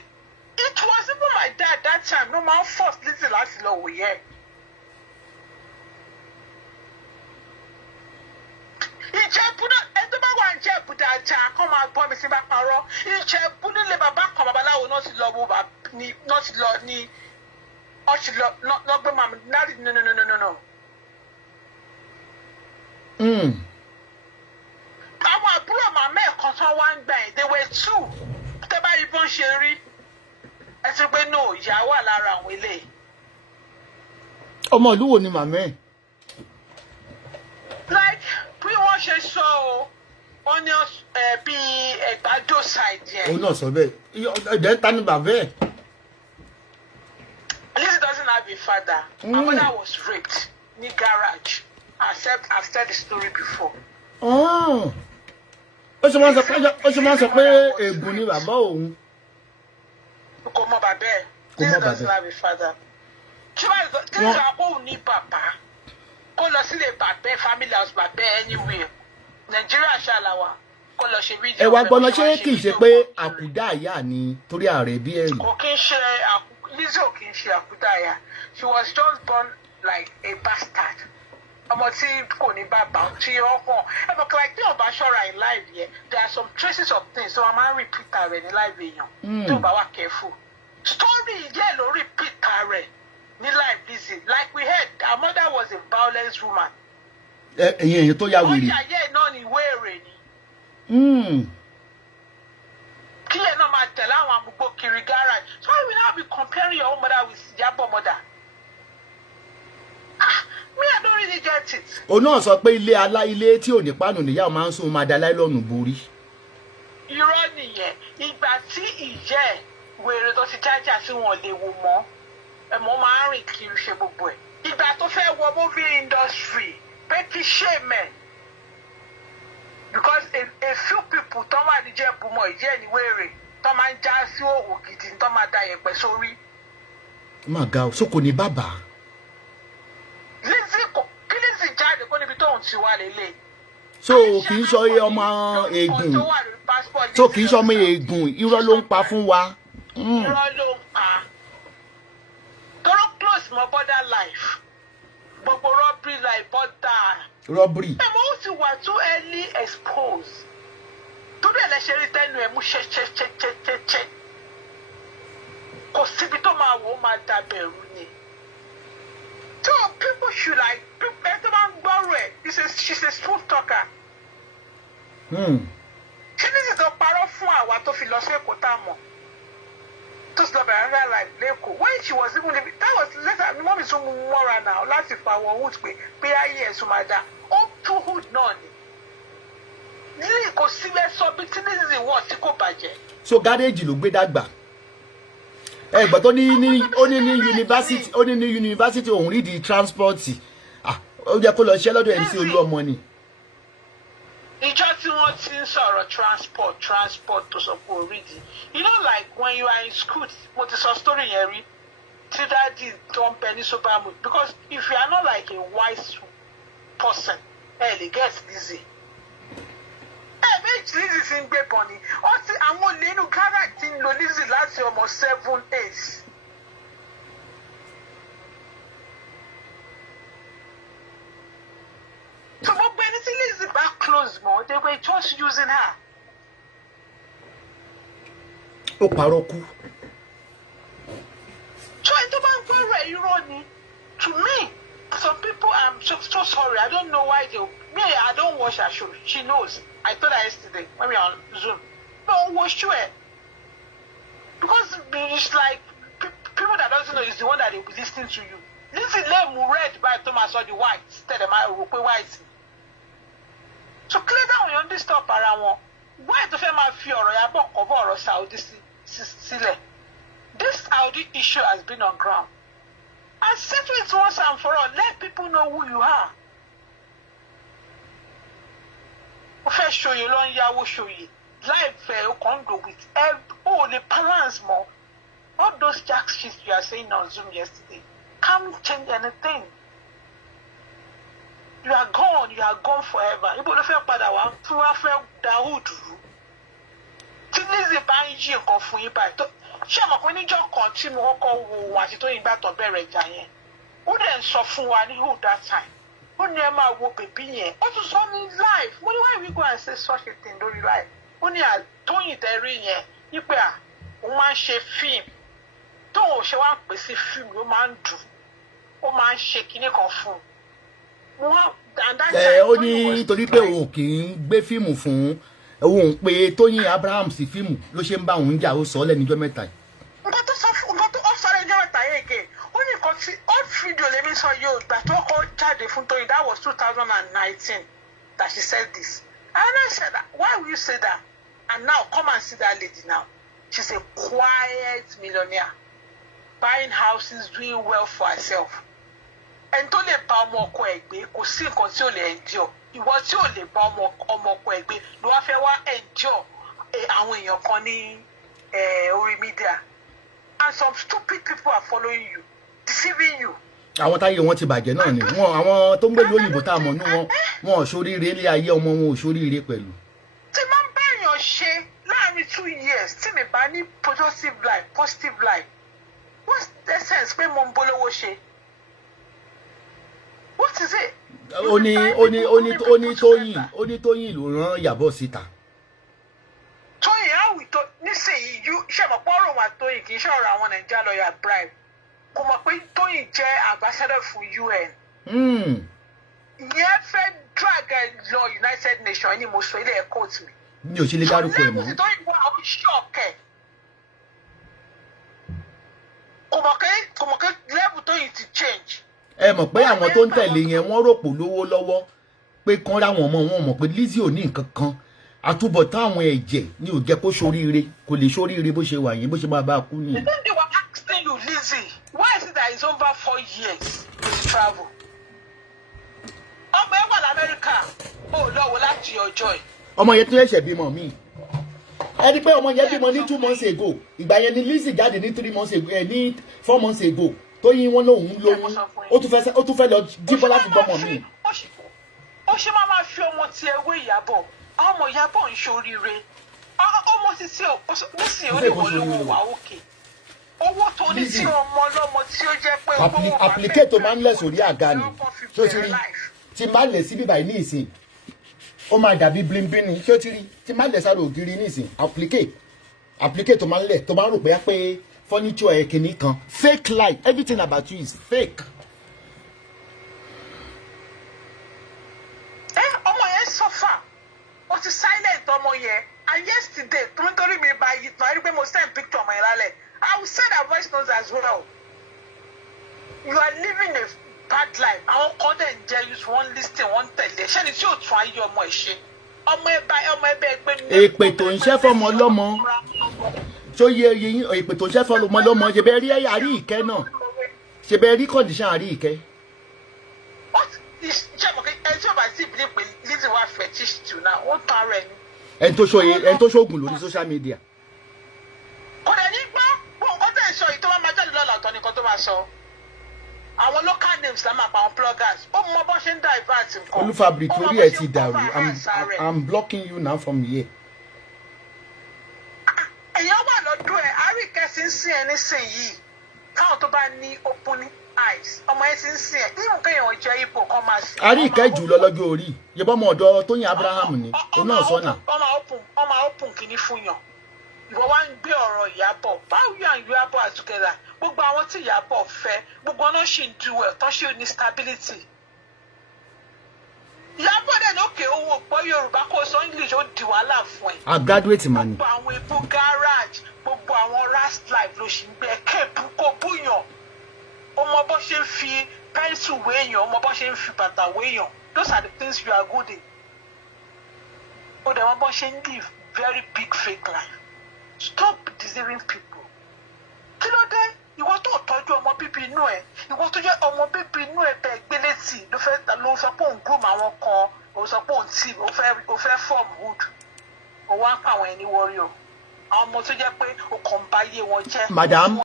it was even my dad that time ló máa ń force Lizzy láti lọ wò yẹ. Ìjẹ̀bú náà ẹni tó bá wà ń Ìjẹ̀bú dáadáa kọ́ máa gbọ́ mi sí bá parọ́. Ìjẹ̀bú nílé bàbá kan babaláwo náà ti lọ wo náà ti lọ ní náà gbé màmá no. Àwọn àbúrò màmá ẹ̀kan tán wá ń gbà ẹ̀ they were 2 tẹ́ bá rí bọ́n ṣe rí ẹ ti pé no ìyá wà lára àwọn ilé. Ọmọ ìlú wo ni màmá ẹ̀? Like bí wọ́n ṣe sọ o wọ́n ní bí Ẹ̀gbádò side yẹn. Òun náà sọ bẹ́ẹ̀ ẹ̀dẹ̀ ta ni bàbá ẹ̀? Lizzy doesn't have a father. My mother was raped ní garage. I've said the story before. Ó ṣe máa ń sọ pé ègún ni bàbá òun. Kò mọ bàbá ẹ̀. Lizzy doesn't have a father. Tí wọ́n sọ pé òun ní bàbá kó lọ sílé bàbá ẹ̀ family house bàbá ẹ̀ anywhere. Nàìjíríà ṣàlàwà kó lọ ṣe fídíò. Ẹ wá gbọ́ná ṣé kì í ṣe pé àkúdà àyà ni torí ààrẹ bí ẹ̀rù. Kò kí ń ṣe Lizzy ò kí ń ṣe àkúdà àyà. She was just born like a bastard. Ọmọ tí kò ní bàbá tí ó hàn ẹ mọ̀ kí like tí ò bá ṣọ́ra in life yẹn there are some traces of things so wọ́n máa ń repeat rẹ̀ ní life èèyàn tí ò bá wà careful. story yẹn ló repeat rẹ̀ ní life Lizzy. Like we heard, our mother was a violent woman. Ẹ̀yin tó ya wèrè. Ọjà yẹn náà ni wéèrè ni. Kí yẹn náà máa tẹ̀lé àwọn amúgbó kiri garage. So why will now be comparing your own mother with Iyabo mother? Me, I don't really get it. Òun náà sọ pé ilé tí ò ní pánù níyàwó máa ń sún máa da láìlọ́nù borí. Irọ́ nìyẹn. Ìgbà tí ìyá ẹ̀ wèrè tó ti jájà tí wọ́n lè wò mọ́, ẹ̀mọ́ máa ń rìn kiri ṣe gbogbo ẹ̀. Ìgbà tó fẹ́ wọ movie industry, pé kí ṣe mẹ́. Because a few people tó wà ní Jẹ́bùmọ̀ ìjẹ́ ẹ̀ ní wèrè tó máa ń já sí òwò gidi tó máa da yẹ̀pẹ̀ sórí. Má ga o, so kò ní bàbá. Kí Lizzy jáde kó níbi tóun ti wà lélẹ̀. So kì í sọ ọmọ ègùn. So kì í sọ ọmọ ègùn, irọ́ ló ń pa fún wa. Irọ́ ló ń pa. Tọ́rọ close mọ́ border life. Gbogbo robbery like border. Robbery. Ẹ̀mọ́ ó ti wà too early exposed. Torí ẹ̀ lẹ ṣe rí tẹ́nu ẹ̀ mú ṣe. Kò síbi tó máa wò ó máa dàbẹ̀rù ni. So people should like, people don't borrow it. She's a smooth talker. She needs to borrow fún àwa tó fi lọ sí Èkó tá mọ̀. Tó sì lọ bẹ̀rẹ̀ like lẹ́kọ̀ọ́. When she was even living, that was later, mọ́ mi tún mú mọ́ra náà láti fa àwọn hood pé ayé ẹ̀sùn máa dá. Ó tún hood náà ni. Ní kò sílẹ̀ sọ bí tí Lizzy wọ̀ tí kò bàjẹ́. So gáréèjì ló gbé dàgbà. But ó ní university òun rí di transport. Ó jẹ́ kó lọ ṣe lọ́dọ̀ MC Olúọmọ ni. Ìjọ tí wọ́n ti ń sọ̀rọ̀ transport tó sọ pé orí di. You know, like when you are in school, mo ti sọ story yẹn rí. Tí dáàdì tó ń bẹ ní sober mood. Because if you are not like a wise person, lè get Lizzy. Méjì Lizzy ti ń gbé bọ̀ ni. Ó ti àwọn olè inú garage ti ń lo Lizzy láti ọmọ 7 days. So gbogbo ẹni tí Lizzy bá close mọ́, they were just using her. Ó parọ́ kú. So ẹni tó bá ń gbọ́ rẹ̀ irọ́ ni. To me, some people, I'm so sorry. I don't know why I don't watch her show. She knows. I told her yesterday when we were on Zoom. No, watch it. Because it's like people that doesn't know is the one that they will be listening to you. Lizzy name red by Thomas or the white. Instead of my white. So clear down your this stuff around one. Why the family fear or yabo cover or Saudi sile? This Saudi issue has been on ground. And settle it once and for all. Let people know who you are. First show you long ya will show you. Life can go with the balance more. All those jack shit you are saying on Zoom yesterday can't change anything. You are gone forever. You both feel bad one, two feel Dawood. Lizzy bá ń yí nǹkan fún yín báyìí. Ṣé àmọ̀ pé níjọ́ kan tí mo kọ́kọ́ wo àti tó yìnbá tó bẹ̀rẹ̀ ìjà yẹn? Ó dẹ̀ ń sọ fún wa ní who that time. Ó ní ẹ máa wo bèbí yẹn. Ó tún sọ ní live. Mo ní why we go and say such a thing lórí live? Ó ní àtóyìn tẹ́rí yẹn wípé òun máa ń ṣe fíìmù. Tóun ò ṣe wá ń pè sí fíìmù, ó máa ń dùn. Ó máa ń ṣe kinní kan fún un. Ó ní torí pé òun kì í gbé fíìmù fún òun pé Tóyìn Abraham sí fíìmù ló ṣe ń bá òun jà ó sọ lẹ́nijọ́ mẹ́ta yìí. Nǹkan tó sọ fún nǹkan tó sọ lẹ́nijọ́ mẹ́ta yìí again. Ó ní nǹkan tí old video lèmi sọ yóò gbà tó kọ́ jáde fún Tóyìn. That was 2019 that she said this. And I said that, why will you say that? And now come and see that lady now. She's a quiet millionaire, buying houses, doing well for herself. And tó lè bá ọmọ ọkọ ẹ̀ gbé kò sí nǹkan tí ò lè endure. Ìwọ tí ò lè bá ọmọ ọkọ ẹ̀ gbé ló wá fẹ́ wá endure àwọn èèyàn kan ní orí media. And some stupid people are following you, deceiving you. Àwọn táyé wọn ti bàjẹ́ náà ni àwọn tó ń gbé lóyìnbó tá a mọ̀ ní wọn ò ṣoríire ilé ayé ọmọ wọn ò ṣoríire pẹ̀lú. Tí máa ń báyàn ṣe láàrin 2 years tí mi bá ní positive life, what's the sense pé mo ń bolówó ṣe? What is it? Ó ní Tóyìn ló rán Iyabo síta. Tóyìn àwì tó nísìnyí ṣe mọ̀ pọ́rọ̀ wà Tóyìn kì í ṣe ọ̀rọ̀ àwọn lawyer bribe kò mọ̀ pé Tóyìn jẹ́ ambassador fún UN. Ìyẹn fẹ́ drag lọ United Nations ní mo sọ ilé ẹ̀ court mi. Mi ò ṣe lè dárúkọ ẹ̀ mọ́. Ṣọlá Tóyìn wà ó ṣọ̀kẹ́. Kò mọ̀ pé level Tóyìn ti change. Ẹ mọ̀ pé àwọn tó ń tẹ̀lé yẹn wọ́n rò pò lówó lọ́wọ́ pé kán ráwọn ọmọ wọn mọ̀ pé Lizzy ò ní nǹkan kan àtúbọ̀tán àwọn ẹ̀jẹ̀ ni ò jẹ́ kó ṣoríire kò lè ṣoríire bó ṣe wà yẹn bó ṣe máa bá a kú nìyẹn. Then they were asking you, Lizzy, why is it that it's over 4 years with travel? Ọmọ ẹ wà l'Amẹ́ríkà ó lọ́wọ́ láti ọjọ́ ẹ̀. Ọmọ yẹn tún ẹ̀ṣẹ̀ bímọ mi. Ẹ rí pé ọmọ yẹn bímọ ní 2 months ago. Ìgbà yẹn ni Lizzy jáde ní 3 months ago ní 4 months ago. Tóyìn wọn lòun lóyún. Ó tún fẹ́ lọ díbọ́ láti gbọ́mọ mi. Ó ṣe máa fi ọmọ ti ewé Ìyábọ̀. Àwọn ọmọ Ìyábọ̀ ń ṣoríire. Ọmọ ti sí Lizzy ó ní olówó wà òkè. Owó tó ní sí ọmọ ọlọ́mọ tí ó jẹ́ pé applicate tó máa ń lẹ̀ sórí àga ni. Ṣé o ti rí? Tí máa lẹ̀ sí bíbá yìí ní ìsìn. Ó máa dàbí blinbin ni. Ṣé o ti rí? Tí máa lẹ̀ sáré ògiri ní ìsìn. Applicate tó máa ń lẹ̀ tó máa ń rò pé furniture ẹ̀ kìíní kan. Fake life. Everything about you is fake. Ọmọ yẹn suffer. Ó ti silent ọmọ yẹn. And yesterday, nítorí mi bá yìí tán, I rí pé mo send picture ọmọ yẹn lálẹ́. I will send her voice notes as well. You are living a bad life. Àwọn kan dẹ̀ ń jẹ́ you wọ́n listen wọ́n tẹ̀lé. Ṣé ni tí yóò tún ayé ọmọ ẹ̀ ṣe? Ọmọ ẹbẹ̀ ẹgbẹ́ ní. Èpè tó ń ṣẹ́ fọmọ lọ́mọ. Ṣó yẹ yín èpè tó ń ṣẹ́ fọmọ lọ́mọ ṣe bẹ́ẹ̀ rí àrí ìkẹ́ náà. Ṣe bẹ́ẹ̀ rí condition àrí ìkẹ́. Ṣé mo kí ẹni tí ó bá sì believe pé Lizzy wà fetish too now, ó tan rẹ̀ ni. Ẹni tó ṣoògùn lórí social media. Kò dẹ̀ ní gbọ́ bó nǹkan tẹ̀ ń sọ yìí tó bá máa jáde lọ́la ọ̀tọ̀ nìkan tó máa sọ. Àwọn local names la máa pa àwọn bloggers. Ó mọ bó ṣe ń divert nǹkan. Olúfabrik orí ẹ ti dàrú. I'm blocking you now from here. Èèyàn wà lọ́dún ẹ̀ àríkẹ́ sí ń sìn ẹ́ nísìnyìí káwọn tó bá ní open eyes ọmọ ẹ ti ń sìn ẹ́ nínú kéèyàn jẹ́ ipò kan máa sìn. Àríkẹ́ jù lọ lọ́jọ́ orí yẹbọ ọmọ ọ̀dọ̀ Tóyìn Abraham ni òun náà sọ́nà. ọmọ open kìíní fún yàn ìwọ wá ń gbé ọ̀rọ̀ Ìyábọ̀ báwo yà ń Ìyábọ̀ as together gbogbo àwọn tí Ìyábọ̀ fẹ́ gbogbo ọ̀nà ṣì ń do well tán ṣe ní stability. Ìyábọ̀ dẹ̀ ní òkè owó gbọ́ Yorùbá kó sọ English ó di wàhálà fún ẹ. A graduate man ni. Gbogbo àwọn epo garage gbogbo àwọn rast life ló ṣì ń gbé kéèpù kó búyàn. Ó mọ bó ṣe ń fi pencil wéèyàn ó mọ bó ṣe ń fi bàtà wéèyàn. Those are the things you are good in. Ó dẹ̀ mọ bó ṣe ń live very big fake life. Stop deceiving people. Kí ló dé? Ìwọ tó tọ́jú ọmọ bíbí inú ẹ̀ ìwọ tó jẹ́ ọmọ bíbí inú ẹ̀ bẹ́ẹ̀ gbélé tì ló sọ pé òun groom àwọn kan ó sọ pé òun tì ó fẹ́ form hood ó wá ń pa àwọn ẹni warrior àwọn ọmọ tó jẹ́ pé ó kàn ń báyé wọn jẹ́. Madam.